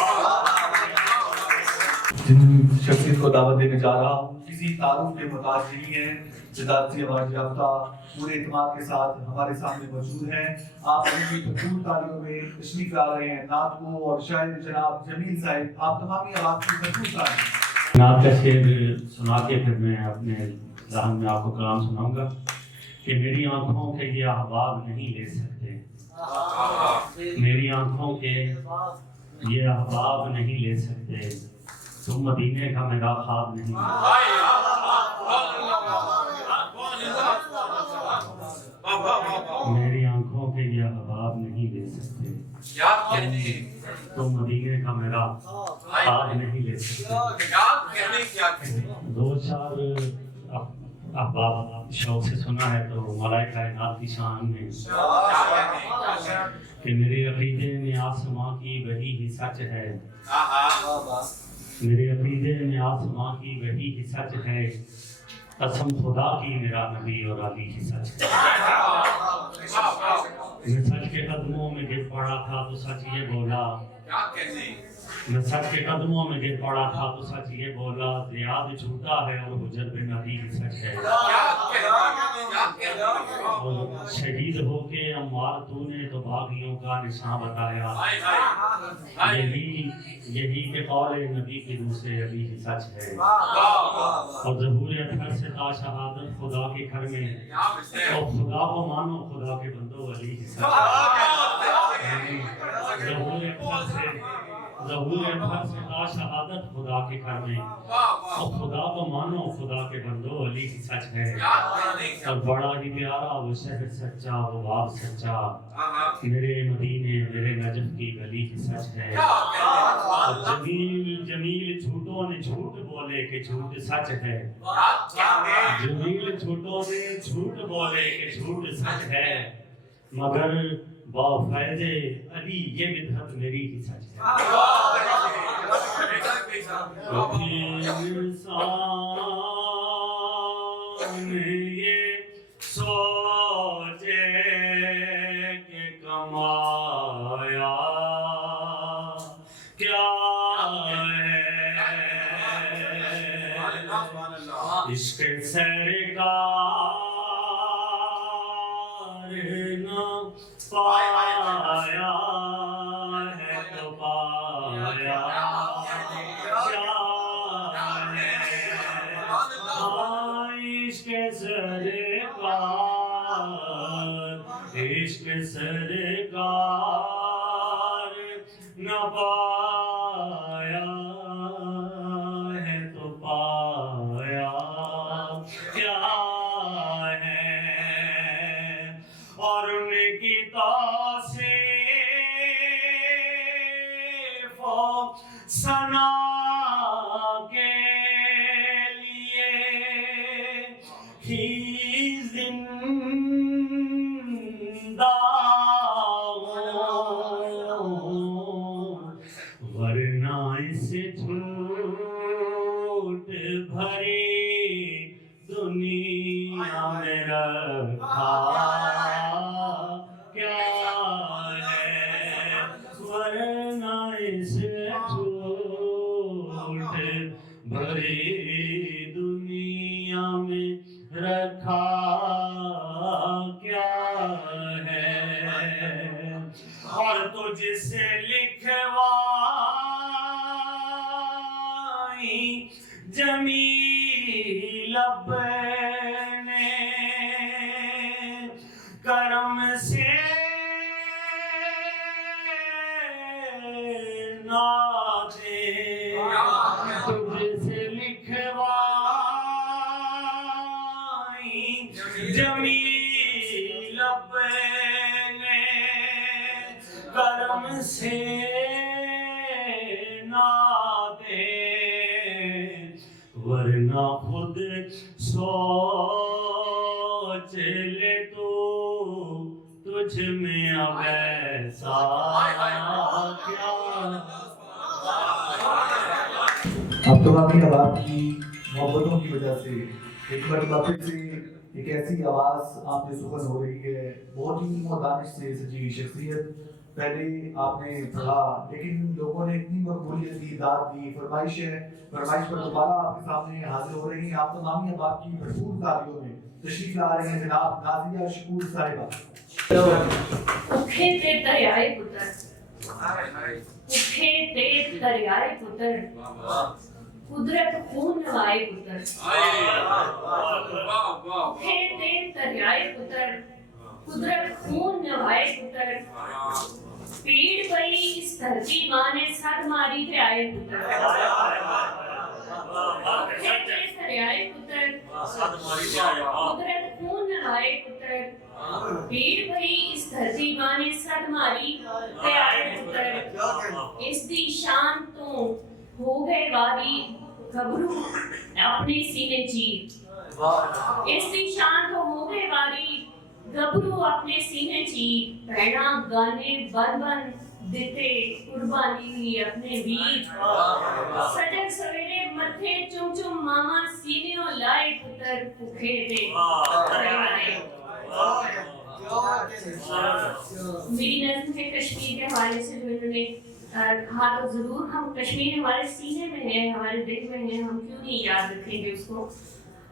जिन शख्सियत को दावत देने जा रहा हूँ किसी तारुफ के मोहताज नहीं है। जदाती आवाज़ याफ्ता पूरे इत्मीनान के साथ हमारे सामने मौजूद हैं। आप उनकी भरपूर तालियों में तशरीफ ला रहे हैं नात को और शायद जनाब जमील साहिब, आप तमामी आवाज़ की भरपूर तालियां। नात का शेर सुना के फिर मैं अपने ज़हन में आपको कलाम सुनाऊंगा कि मेरी आंखों के ये अहबाब नहीं ले सकते, मेरी आंखों के ये अहबाब नहीं ले सकते, तुम मदीने का मेरा ख्वाब नहीं। मेरी आंखों के ये अहबाब नहीं ले सकते, तुम मदीने का मेरा ख्वाब नहीं ले सकते। दो चार अहबाब शौक से सुना है तो मलाए कायनात की शान में कि मेरे अकीदे में आसमां की वही ही सच है, मेरे अकीदे में आसमां की वही ही सच है। कसम खुदा की मेरा नबी और अली ही सच है। मैं सच के कदमों में गिर पड़ा था तो सच ये बोला, मैं सच के कदमों में गिर पड़ा था तो सच ये बोला। ज़ियाद झूठा है और हुजर बिन अली ही सच है। और शहीद होके अम्मार तूने तो बागियों का निशान बताया। यही के कौले नबी की रूह से अली ही सच है। और ज़हूर अतहर से ता शहादत खुदा के घर में, और खुदा को मानो खुदा के बंदो अली ही सच है। ज़हूर अतहर से ता शहादत खुदा के घर में, और खुदा को मानो खुदा के बंदो अली ही सच है। और बड़ा ही प्यारा वो शहर सच्चा वो बाप सच्चा, मेरे मदीने मेरे नजफ की गली ही सच है। और जमील जमील झूठों ने झूठ बोले कि झूठ सच है, जमील झूठों ने झूठ बोले कि झूठ सच है। मगर बाफ़ैज़े अली ये बिदअत मेरी ही सच है। इंसान ये सोचे कि कमाया क्या है, इश्क़ सरकार न पाया है तो पाया इश्क़ सरकार, इश्क़ सरकार न पाया है तो पाया क्या है। और उनकी तौसीफ़ सना के लिए ही जिंदा वरना इस झूठ भरी दुनिया में रखा क्या है, वरना इस झूठ भरी दुनिया में रखा क्या है। और तुझसे लिखवाई जमी लब ने करम से नादे तुझसे लिखवाई जमी लब ने करम से नादे वरना खुद सोच ले तो तुझ में अब ऐसा क्या। अब तो वाकई अब आपकी मोहब्बतों की वजह से एक मरतबा फिर से एक ऐसी आवाज़ आपने सुखन हो रही है, बहुत ही इल्म और दानिश से सजी हुई शख्सियत। पहले आपने पढ़ा लेकिन लोगों ने इतनी मकबूलियत दी, दाद दी, फरमाइश पर दोबारा आपके सामने हाजिर हो रही हैं। आप तमामी अब आपकी भरपूर तालियों में तशरीफ ला रहे हैं जनाब नाज़िया शकूर साहिबा। भूखे ते दरियाए पुत्र, भूखे ते दरियाए पुत्र, कुदरत खून नवाए पुत्र, भूखे ते दरियाए पुत्र, कुदरत खून नवाए पुत्र, पीड़ पई इस धरती माँ ने सद मारी ते आए पुत्र, भूखे ते दरियाए पुत्र, कुदरत खून नवाए पुत्र, पीड़ पई इस धरती माँ ने सद मारी ते आए पुत्र, इस दी शान तो हो गए वारी गबरू अपने सीने चीर, इस दी शान तो हो गए वारी गबरू अपने सीने चीर, भैना गाने बन बन देते कुर्बानी हुई अपने वीर, सजग सवेरे मथे चुम चुम मामा सीने लाए पुत्र भूखे थे। मेरी नज़्म है कश्मीर के हवाले से जो इन्होंने कहा, तो जरूर हम कश्मीर हमारे सीने में है, हमारे दिल में है, हम क्यों नहीं याद रखेंगे उसको।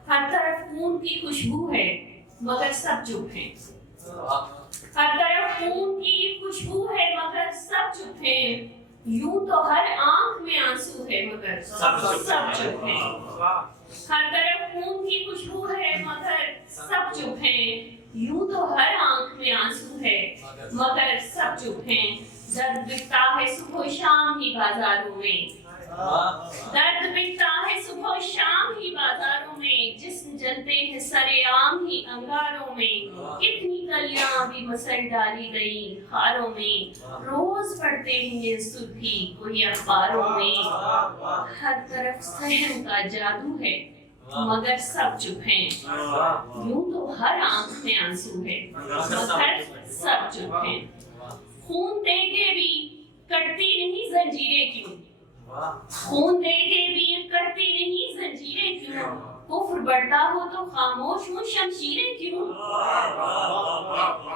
हर तरफ खून की खुशबू है मगर सब चुप हैं, हर तरफ खून की खुशबू है मगर सब चुप हैं, यूं तो हर आंख में आंसू है मगर सब चुप हैं, हर तरफ खून की खुशबू है मगर सब चुप हैं, यूं तो हर आंख में आंसू है मगर सब चुप हैं, दर्द बिकता है सुबह शाम ही बाजारों में, दर्द बिकता है सुबह शाम ही बाजारों में, जिस्म जलते हैं सरेआम ही अंगारों में, कितनी कलियां भी मसल डाली गई हारों में, रोज पढ़ते हैं ये सुर्खी कोई अखबारों में, हर तरफ सहम का जादू है मगर सब चुप हैं, यूं तो हर आंख में आंसू है मगर सब चुप हैं, खून दे के भी कटती नहीं जंजीरें क्यों, खून दे के भी कटती नहीं जंजीरें क्यों, कुफ्र बढ़ता हो तो खामोश हूँ शमशीरें क्यों,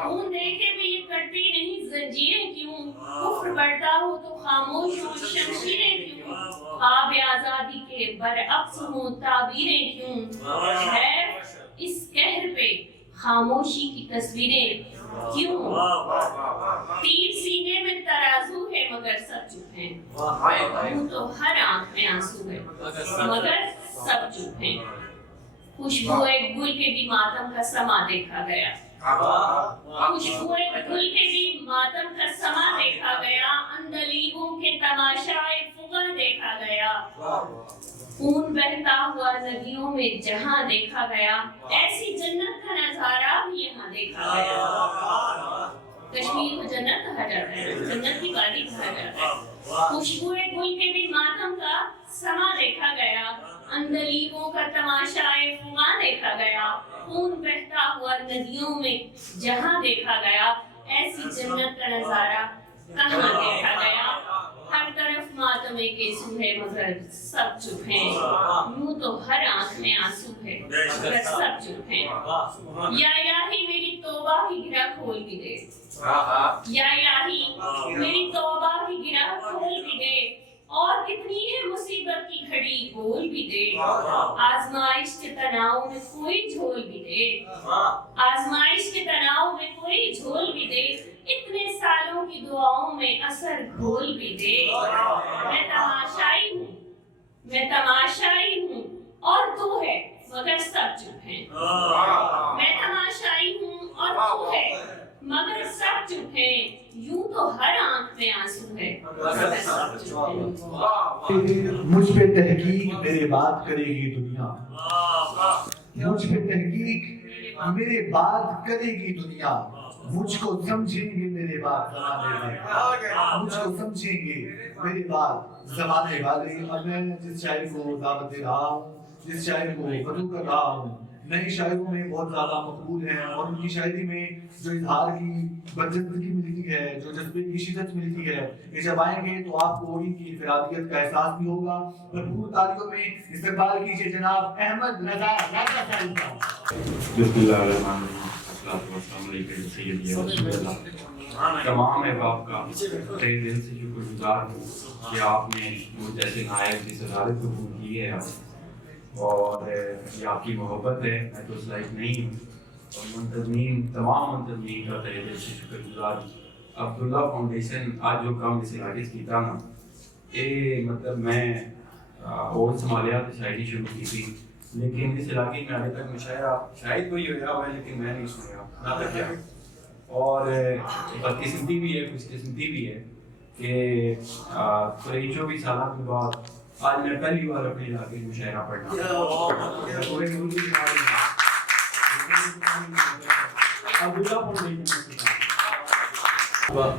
खून दे के भी कटती नहीं जंजीरें क्यों, कुफ्र बढ़ता हो तो खामोश हूँ शमशीरें क्यों, ख्वाब आजादी के बरअक्स हूँ ताबीरें क्यों, है इस कहर पे खामोशी की तस्वीरें क्यों, तीर सीने में तराजू है मगर सब चुप हैं, यूं तो हर आंख में आंसू है मगर सब चुप हैं, खुशबू एक गुल के भी मातम का समा देखा गया, खुशबू एक गुल के भी मातम का समा देखा गया, अंदलीबों के तमाशाए फुगा देखा गया, खून बहता हुआ नदियों में जहां देखा गया, ऐसी जन्नत का नजारा भी यहाँ देखा गया, कश्मीर को जन्नत कहा जाता है, जन्नत की वादी कहा जाता है, खुशबू गुल के भी मातम का समा देखा गया, अंदलीबों का तमाशाए फुगा देखा गया, खून बहता हुआ नदियों में जहां देखा गया, ऐसी जन्नत का नजारा कहाँ देखा गया, हर तरफ मातम के है मगर सब चुप हैं, यूं तो हर आंख में आंसू है मगर सब चुप हैं, या इलाही मेरी तौबा की गिरह खोल भी दे, या इलाही मेरी तौबा की गिरह खोल भी दे, और कितनी है मुसीबत की घड़ी बोल भी दे, आजमाइश के तनाव में कोई झोल भी दे, आजमाइश के तनाव में कोई झोल भी दे, इतने सालों की दुआओं में असर घोल भी दे, मैं तमाशाई हूँ मैं तमाशाई हूँ और तू है मगर सब चुप है। मैं तमाशाई हूँ और तू है मगर सब चुप है। यूं तो हर आंख में आंसू है मगर सब चुप है। मुझ पे तहकीक मेरे बात करेगी दुनिया, मुझ पे तहकीक मेरे बात करेगी दुनिया, मुझको समझेंगे मेरे बात जमाने वाले, मुझको समझेंगे मेरे बात जमाने वाले। अब मैं जिस शायर को दावत दे रहा हूँ, जिस शायर को मदू कर रहा हूँ, नए शायरों में बहुत ज़्यादा मकबूल हैं और उनकी शायरी में जो इजहार की बदजदगी मिलती है, जो जज्बे की शिद्दत मिलती है, ये जब आएंगे तो आपको इनकी इनफरादियत का एहसास भी होगा। भरपूर तालियों में इस्तकबाल कीजिए जनाब अहमद रज़ा राजा साहब का। तमाम अहबाब का तहे दिल से शुक्रगुजार हूँ कि आपने मुझ जैसे नायक की सदारत कबूल की है और ये आपकी मोहब्बत है। मैं तो उस लायक नहीं हूँ और मुंतज़मीन तमाम मुंतज़मीन का तहे दिल से शुक्रगुजार हूँ। अब्दुल्ला फाउंडेशन आज जो काम इसे आगे किया ना, ये मतलब मैं और संभालिया तो शायरी शुरू की थी, लेकिन इस इलाके में आने तक मुशायरा शायद कोई होया हुआ है लेकिन मैं नहीं सुना ना तक क्या। और बदकिस्मती भी है, खुशकिस्मती भी है कि 24 साल के बाद आज मैं पहली बार अपने इलाके में मुशायरा पढ़ना।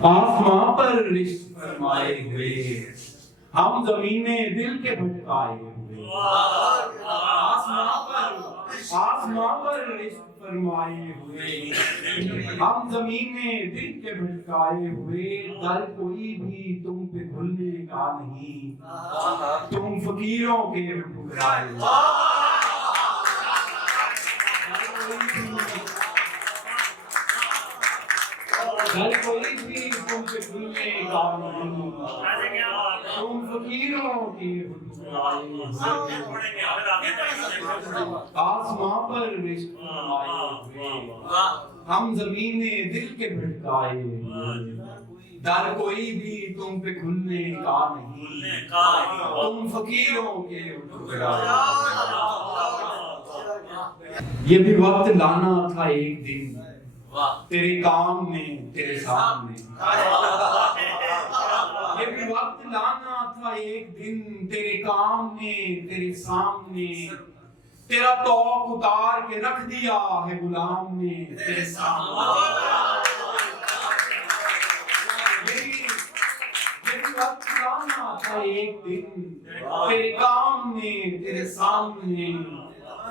आसमां पर रिश्क फरमाए हुए हम ज़मीने दिल के भटकाए हुए, आसमां पर रिश्क फरमाए हुए हम ज़मीने दिल के भटकाए हुए। दर कोई भी तुम पे खुलने का नहीं, तुम फकीरों के ठुकराए हुए। दर कोई भी तुम पे खुलने का नहीं, तुम फकीरों के ठुकराए हुए। आसमां पर रिश्क फरमाए हुए हम ज़मीने दिल के भटकाए हुए। दर कोई भी तुम पे खुलने का नहीं, तुम फकीरों के ठुकराए। ये भी वक्त लाना था एक दिन तेरे काम में तेरे सामने, ये भी वक्त लाना था एक दिन तेरे काम में तेरे सामने। तेरा तौक उतार के रख दिया है गुलाम ने तेरे सामने। ये भी वक्त लाना था एक दिन तेरे काम में तेरे सामने।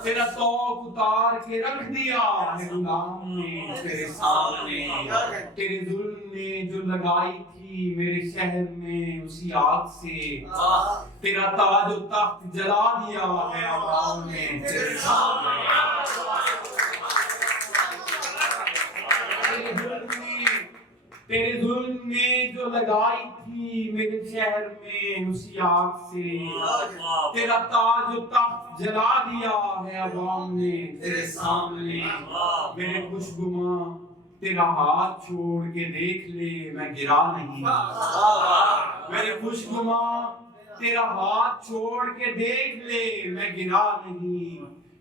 तेरा तौक उतार के रख दिया है गुलाम ने तेरे सामने। तेरे जुल्म ने जो लगाई थी मेरे शहर में उसी आग से, तेरा ताज और तख्त जला दिया है अवाम ने तेरे सामने। तेरे जुल्म ने जो लगाई थी मेरे शहर में उसी आग से, तेरा ताज और तख्त जला दिया है अवाम ने तेरे सामने। मेरे खुशगुमा तेरा हाथ छोड़ के देख ले मैं गिरा नहीं, मेरे खुशगुमा तेरा हाथ छोड़ के देख ले मैं गिरा नहीं।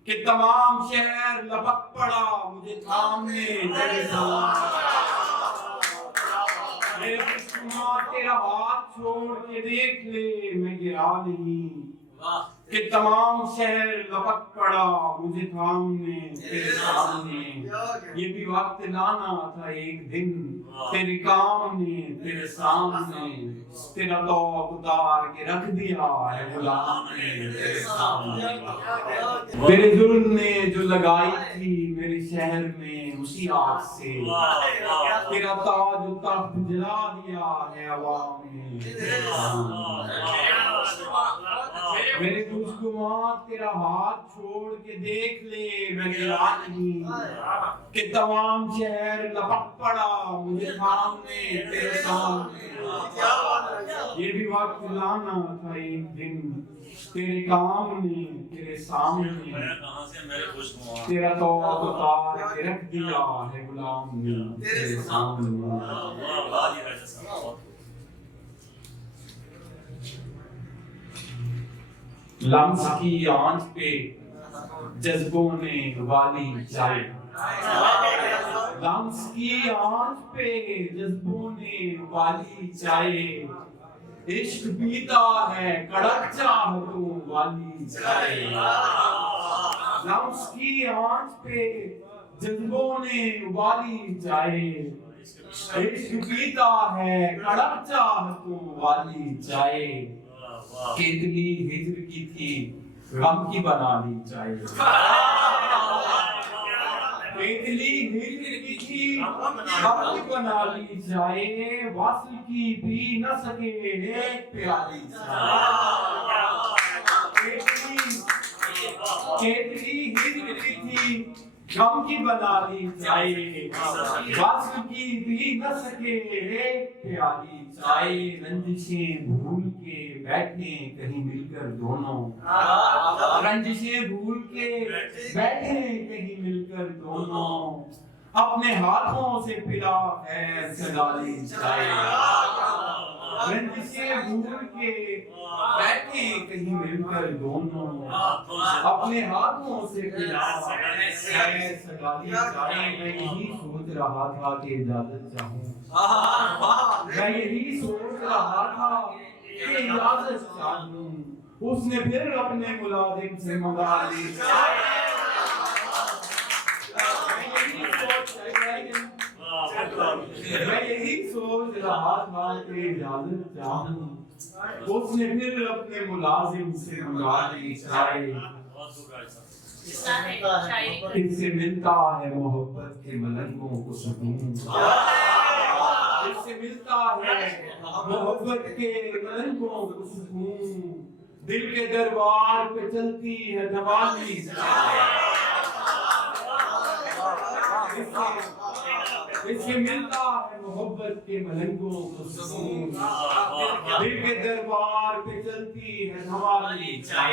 कि तमाम शहर लपक पड़ा मुझे थामने तेरे सामने। मेरे खुशगुमा तेरा हाथ छोड़ के देख ले मैं गिरा नहीं। कि तमाम शहर लपक पड़ा मुझे थामने तेरे सामने। ये भी वक्त लाना था एक दिन तेरे काम ने तेरे सामने। तेरा तौक उतार के रख दिया है गुलाम ने तेरे सामने। तेरे जुल्म ने जो लगाई थी मेरे शहर में उसी आग से, तेरा ताज तख्त जला दिया है अवाम ने तेरे सामने। मेरे खुशगुमा तेरा हाथ छोड़ के देख ले मैं गिरा नहीं। कि तमाम शहर लपक पड़ा मुझे थामने तेरे सामने। ये भी वक्त लाना था एक दिन तेरे काम ने तेरे सामने। तेरा तौक उतार के रख दिया है गुलाम ने तेरे सामने। लम्स की आंच पे जज्बों ने वाली चाय, लम्स की आंच पे जज्बों ने वाली चाय, इश्क पीता है कड़क चाहतों वाली चाय, लम्स की आंच पे जज्बों ने वाली चाय, इश्क पीता है कड़क चाहतों वाली चाय, केतली हिजर की थी गम की बना ली चाय, केतली हिजर की थी गम की बना ली चाय, वासल की पी न सके एक प्याली चाय, केतली हिजर की थी गम की बना ली चाय, वासल की पी न सके एक प्याली चाय, रंजिशें भूल के बैठे कहीं मिलकर दोनों, रंजिशें भूल के बैठे कहीं मिलकर दोनों, अपने हाथों से पिला है सगाली चाय, रंजिशें भूल के बैठे कहीं मिलकर दोनों, अपने हाथों से पिला है सगाली चाय, मैं यही सोच रहा था कि इजाजत चाहूं, मैं यही सोच रहा था कि इजाजत चाहूं, उसने फिर अपने मुलाजिम से मंगा ली चाय, मैं यही सोच रहा था कि इजाजत चाहूं, उसने फिर अपने मुलाजिम से मंगा ली चाय, इससे मिलता है मोहब्बत के मलंगों को सुकून, इससे मिलता है मोहब्बत के मलंगों को सुकून, दिल के दरबार पे चलती है दवाली चाय, इससे मिलता है मोहब्बत के मलंगों को सुकून, दिल के दरबार पे चलती है दवाली चाय,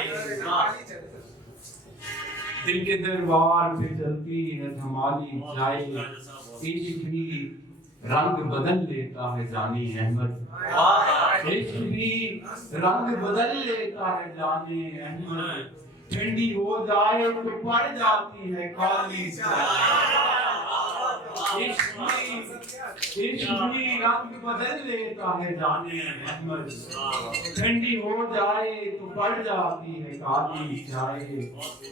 दिल के दरबार पे चलती है धमाली चाय, इश्क भी रंग बदल लेता है जानी अहमद, इश्क भी रंग बदल लेता है जानी अहमद, ठंडी हो जाए तो पड़ जाती है काली चाय, इश्क भी रंग बदल लेता है जाने अहमद, ठंडी हो जाए तो पड़ जाती है काली चाय,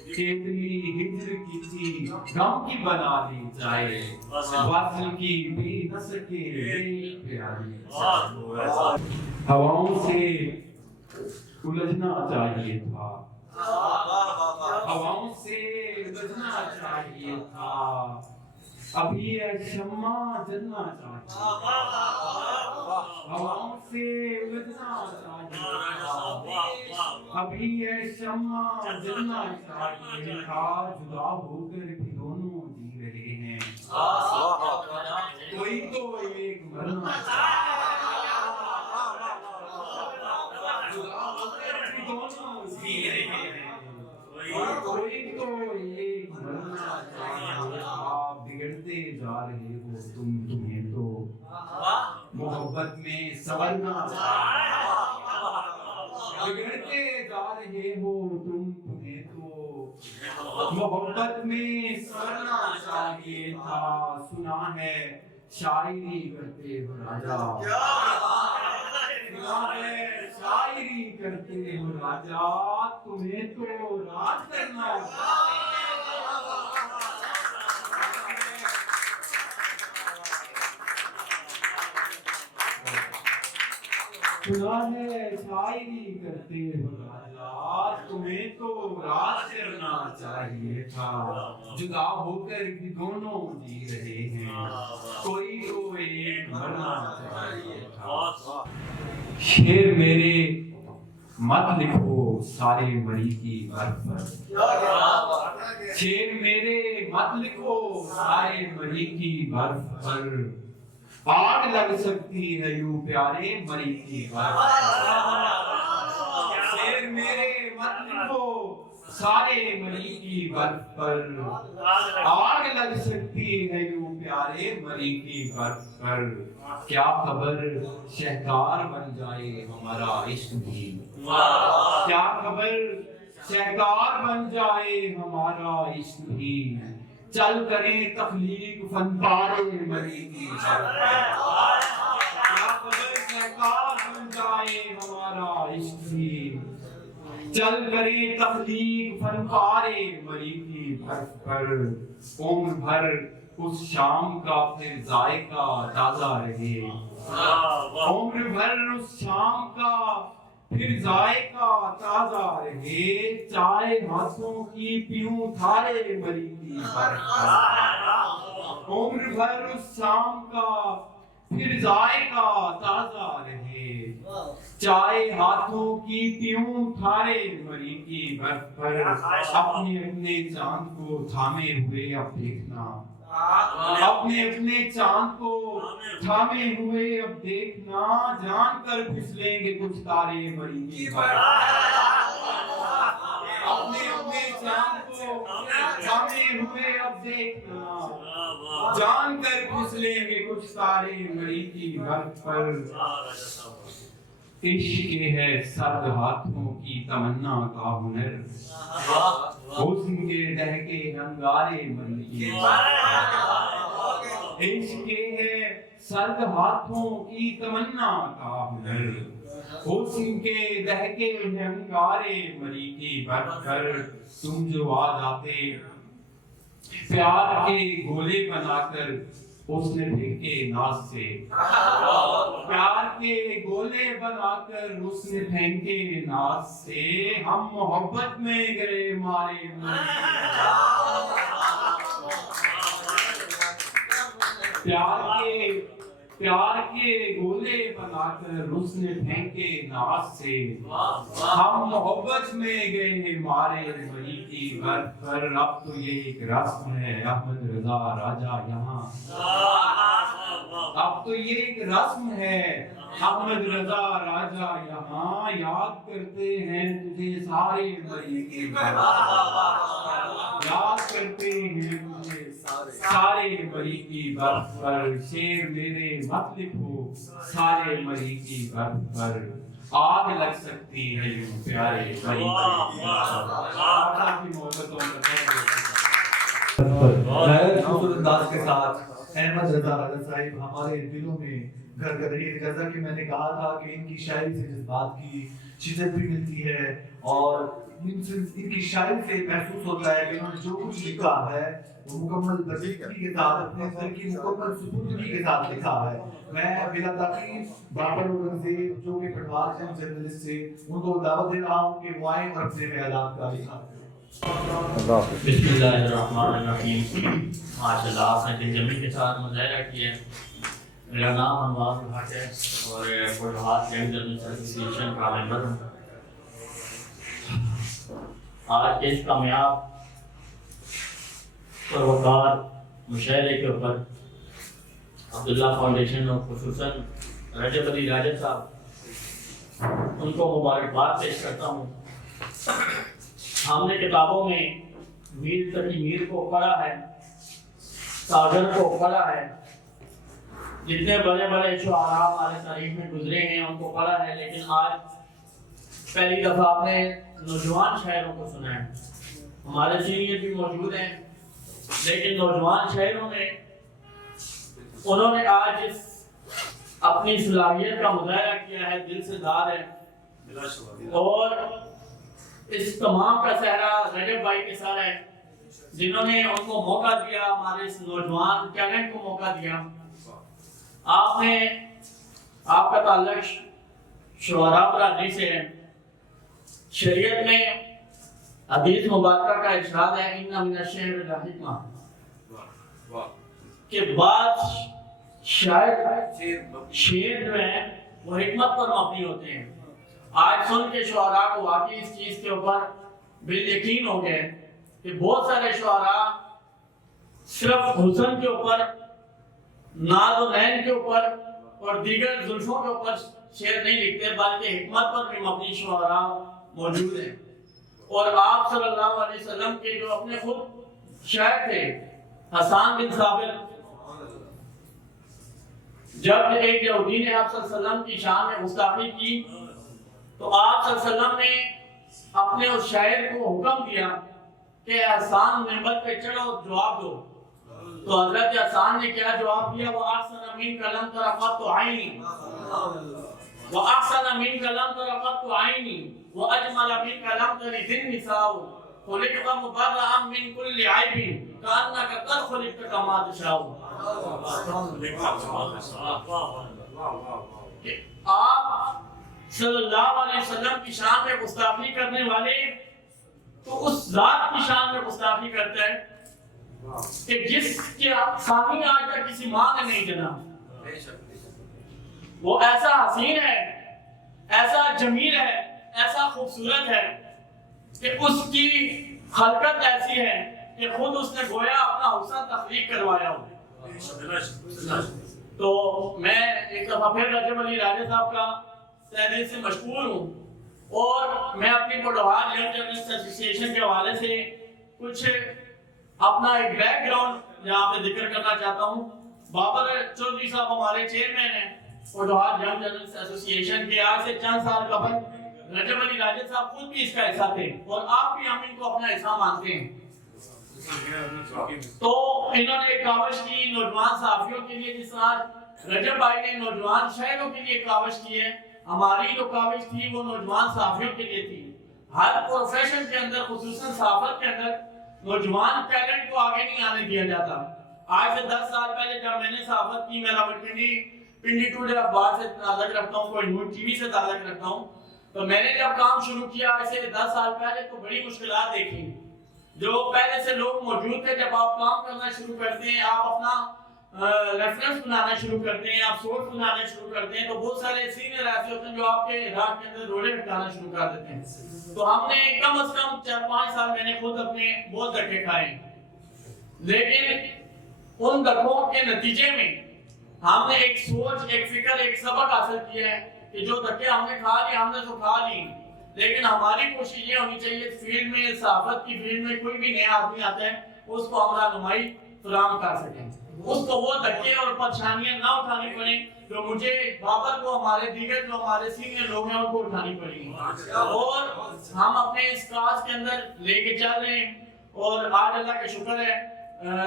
केतली हिजर की थी गम की बना ली चाय, वासल की भी न सके प्यारी, हवाओं से उलझना चाहिए था, हवाओं से उलझना चाहिए था, अभी ये शम्मा जलना चाहिए, हवाओं से उलझना चाहिए, अभी ये शम्मा जलना चाहिए था, जुदा होकर भी दोनों जी रहे हैं, कोई तो एक मरना चाहिए, जुदा होकर भी दोनों जी रहे हैं, कोई तो एक मरना चाहिए, आप बिगड़ते जा रहे हो तुम्हें तो मोहब्बत में संवरना चाहिए, बिगड़ते जा रहे हो तुम्हें तो मोहब्बत में संवरना चाहिए था, सुना है शायरी करते हो राजा, सुना है शायरी करते हो राजा, तुम्हें तो राज करना सुना है शायरी करते हो राजा, तुम्हें तो राज करना चाहिए था, जुदा होकर भी दोनों जी रहे हैं, कोई तो एक मरना चाहिए था, शेर मेरे मत लिखो सारे मरी की बर्फ पर, शेर मेरे मत लिखो सारे मरी की बर्फ पर, आग लग सकती है यूं प्यारे मरी की बर्फ, शेर मेरे मत हो सारे मरी की बर्फ पर, आग लग सकती है यूं प्यारे मरी की बर्फ पर। क्या खबर शहकार बन जाए हमारा इश्क भी, क्या खबर शहकार बन जाए हमारा इश्क भी। चल करें तख्लीक फन पारे मरी की बर्फ पर, क्या खबर शहकार बन जाए हमारा इश्क भी। चल करे तख्लीक फन पारे मरी की बर्फ पर। उम्र भर उस शाम का फिर जायका ताजा रहे, उम्र भर उस शाम का फिर जायका ताजा रहे। चाय हाथों की पीऊं थारे मरी की बर्फ पर। उम्र भर उस शाम का फिर जायका ताजा रहे। चाय हाथों की पीऊं थारे मरी की बर्फ पर। अपने अपने चांद को थामे हुए अब देखना, अपने अपने चांद को थामे हुए अब देखना। जान कर फिसलेंगे कुछ तारे मरी की बर्फ पर। अपने अपने चांद को थामे हुए अब देखना, जान कर फिसलेंगे कुछ तारे मरी की बर्फ पर। इश्क है सर्द हाथों की तमन्ना का हुनर, हुस्न के दहके अंगारे मरी की बर्फ पर। इश्क है सर्द हाथों की तमन्ना का हुनर, हुस्न के दहके अंगारे मरी की बर्फ पर। तुम जो आ जाते प्यार के गोले बनाकर उसने फेंके नाज से, प्यार के गोले बनाकर उसने फेंके नाज से। हम मोहब्बत में गए मारे प्यार के गोले बनाकर उसने फेंके नाज से। हम मोहब्बत में गए मारे मरी की बर्फ पर। अब तो ये एक रस्म है अहमद रजा राजा यहाँ, अब तो ये एक रस्म है अहमद रजा राजा यहाँ। याद करते हैं तुझे सारे मरी की बर्फ, याद करते हैं तुझे सारे मरी की बर्फ पर। शेर मेरे मत लिखो सारे मरी की बर्फ पर। आग लग सकती है यूं प्यारे मरी की मोहब्बतों में। अंदाज के साथ अहमद रजा राजा साहिब हमारे दिलों में घर कर रही है। जैसा कि मैंने कहा था कि इनकी शायरी से जज्बात की शिद्दत भी मिलती है और इनकी शायरी से महसूस होता है कि इन्होंने जो कुछ लिखा है वो मुकम्मल बसीरत के साथ अपने सर की मुकम्मल सुपुर्दगी के साथ लिखा है। मैं बिला ताकीद बाबर औरंगजेब जो कि पटवार से जर्नलिस्ट से उनको दावत दे रहा हूँ कि वो आए और अपने ख्यालात का इज़हार करें। बिस्मिल्लाहिर्रहमानिर्रहीम। माशाल्लाह आपने दिलजमी के साथ मुजाहिरा किया है। मेरा नाम अनवार भट्ट है और फुटहात जर्नलिस्ट एसोसिएशन का मेंबर हूँ। आज के इस कामयाब और वकार मुशायरे के ऊपर अब्दुल्ला फाउंडेशन और खुसूसन रजब अली राजा साहब उनको मुबारकबाद पेश करता हूँ। हमने किताबों में मीर तकी मीर को पढ़ा है, सागर को पढ़ा है, जितने बड़े बड़े शुआरा हमारे तारीख में गुजरे हैं उनको पढ़ा है, लेकिन आज पहली दफा आपने नौजवान शायरों को सुना है। हमारे सीनियर भी मौजूद हैं, लेकिन नौजवान शायरों ने उन्होंने आज इस अपनी सलाहियत का मुजाहरा किया है, दिल से दार है और इस तमाम का सहरा रजब भाई के साथ है जिन्होंने उनको मौका दिया, हमारे इस नौजवान टैलेंट को मौका दिया। आपने आपका ताल्लुक शुआरा बरादरी से है। शरीयत में हदीस मुबारक का इरशाद है इन्ना मिनश शि'रि लहिकमा के बाद शायद शेर जो है वो हिकमत पर मबनी होते हैं। आज सुन के शुआरा को वाकई इस चीज के ऊपर बिल यकीन हो गए कि बहुत सारे शुआरा सिर्फ हुस्न के ऊपर, नाज और नैन के ऊपर और दीगर जुल्फों के ऊपर शेर नहीं लिखते, बल्कि हिकमत पर भी मबनी शुआरा मौजूद है। اور آپ صلی اللہ علیہ وسلم کے جو اپنے خود شاعر تھے حسان بن ثابت، جب ایک یہودی نے آپ صلی اللہ علیہ وسلم کی شان میں گستاخی کی تو آپ صلی اللہ علیہ وسلم نے اپنے اس شاعر کو حکم دیا کہ حسان منبر پہ چڑھو جواب دو. تو حضرت حسان نے کیا جواب دیا؟ وَأَحْسَنَ مِنْكَ لَمْ تَرَ قَطُّ عَيْنِي وَأَحْسَنَ مِنْكَ لَمْ تَرَ قَطُّ عَيْنِي وَأَجْمَلَ مِنْكَ لَمْ تَلِدِ النِّسَاءُ خُلِقْتَ مُبَرَّأً مِنْ كُلِّ عَيْبٍ كَأَنَّكَ قَدْ خُلِقْتَ كَمَا تَشَاءُ. آپ صلی اللہ علیہ وسلم کی شان میں گستاخی کرنے والے تو اس ذات کی شان میں گستاخی کرتا ہے کہ جس کے ثانی آج تک کسی ماں نے نہیں جنا. وہ ایسا حسین ہے، ایسا جمیل ہے، ایسا خوبصورت ہے کہ اس کی خلقت ایسی ہے کہ خود اس نے گویا اپنا حسن تخلیق کروایا ہو. تو میں ایک دفعہ پھر رجب علی راجہ صاحب کا تہ دل سے مشکور ہوں اور میں اپنی پوڈوہار ینگ جرنلسٹ ایسوسی ایشن کے حوالے سے کچھ اپنا ایک بیک گراؤنڈ یہاں پہ ذکر کرنا چاہتا ہوں. بابر چودھری صاحب ہمارے چیئرمین ہیں پوڈوہار ینگ جرنلسٹ ایسوسی ایشن کے. آج سے چند سال قبل رجب علی راجہ صاحب خود بھی اس کا حصہ تھے اور آپ بھی ہم ان کو اپنا حصہ مانتے ہیں. تو انہوں نے ایک کاوش کی نوجوان صحافیوں کے لیے، جس طرح رجب بھائی نے نوجوان شاعروں کے لیے کاوش کی ہے، ہماری جو کاوش تھی وہ نوجوان صحافیوں کے لیے تھی. ہر پروفیشن کے اندر خصوصاً صحافت کے اندر نوجوان ٹیلنٹ کو آگے نہیں آنے دیا جاتا. آج سے 10 سال پہلے جب میں نے صحافت کی، میں راولپنڈی ٹوڈے اخبار سے تعلق رکھتا ہوں، کوئی ٹی وی سے تعلق رکھتا ہوں، تو میں نے جب کام شروع کیا ایسے 10 سال پہلے تو بڑی مشکلات دیکھی. جو پہلے سے لوگ موجود تھے، جب آپ کام کرنا شروع کرتے ہیں، آپ اپنا ریفرنس بنانا شروع کرتے ہیں، آپ سورس بنانا شروع کرتے ہیں، تو بہت سارے سینئر ایسے ہوتے ہیں جو آپ کے راہ کے اندر روڑے پھٹانا شروع کر دیتے ہیں. تو ہم نے کم از کم 4-5 سال میں نے خود اپنے بہت دھکے کھائے، لیکن ان دھکوں کے نتیجے میں ہم نے ایک سوچ، ایک فکر، ایک سبق حاصل کیا ہے کہ جو دھکے ہم نے کھا لی ہم نے تو کھا لی، لیکن ہماری کوشش یہ ہونی چاہیے فیلڈ میں، صحافت کی فیلڈ میں کوئی بھی نیا آدمی آتا ہے اس کو ہم رہنمائی فراہم کر سکیں، اس کو وہ دھکے اور پریشانیاں نہ اٹھانی پڑیں جو مجھے بابر کو، ہمارے دیگر جو ہمارے سینئر لوگ ہیں ان کو اٹھانی پڑی. اور ہم اپنے اس کاز کے اندر لے کے چل رہے ہیں اور آج اللہ کا شکر ہے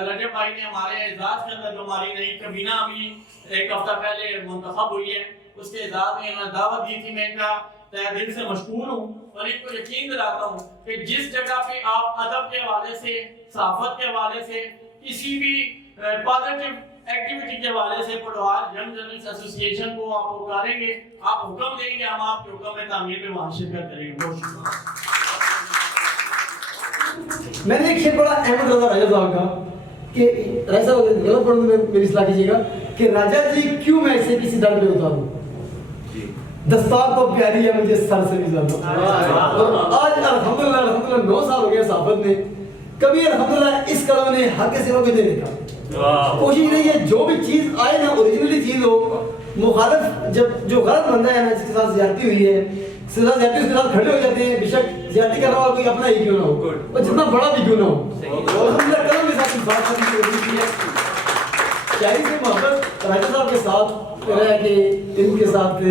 رجب بھائی نے ہمارے اعزاز کے اندر جو ہماری نئی کابینہ ابھی ایک ہفتہ پہلے منتخب ہوئی ہے اس کے اعزاز میں انہوں نے دعوت دی تھی. میں ان کا تہ دل سے مشکور ہوں اور ان کو یقین دلاتا ہوں کہ جس جگہ پہ آپ ادب کے حوالے سے، صحافت کے حوالے سے، کسی بھی پازیٹیو ایکٹیویٹی کے حوالے سے پوڈوہار ینگ جرنلسٹ ایسوسی ایشن کو آپ پکاریں گے، آپ حکم دیں گے، ہم آپ کے حکم میں تعمیر پہ وہاں شرکت کریں گے. بہت شکریہ. میں نے ایک شعر پڑھا احمد رضا راجہ صاحب کا کہ راجہ صاحب غلط پڑھوں تو میری اصلاح کیجیے گا کہ راجہ جی کیوں میں اسے کسی در پہ اتاروں، دستار تو پیاری ہے مجھے سر سے بھی زیادہ. اور آج الحمدللہ 9 سال ہو گئے صحافت میں، کبھی الحمدللہ اس قلم نے حق کے سوا کو دے دیتا. کوشش نہیں ہے جو بھی چیز آئے نا اوریجنلی چیز ہو. مخالف جب جو غلط بندہ ہے نا جس کے ساتھ زیادتی ہوئی ہے، زیادتی اس کے ساتھ کھڑے ہو جاتے ہیں، بے شک زیادتی کرنے والا کوئی اپنا ہی کیوں نہ ہو اور جتنا بڑا بھی کیوں نہ ہو. الحمدللہ قلم کے ساتھ بات کرنے کی کوشش کی ہے. شاعری سے محبت راجہ صاحب کے ساتھ رہ کے ان کے ساتھ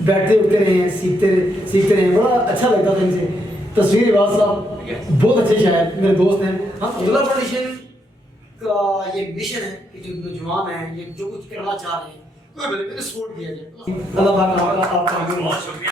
بیٹھتے اٹھتے رہے، سیکھتے رہے، بڑا اچھا لگتا تھا ان سے. تصویر عباد صاحب بہت اچھے شاعر، میرے دوست ہیں. ہم عبداللہ فاؤنڈیشن کا یہ مشن ہے کہ جو نوجوان ہیں یہ جو کچھ کرنا چاہ رہے ہیں کوئی بھلے میں نے سپورٹ کیا جائے. اللہ پاک آپ کا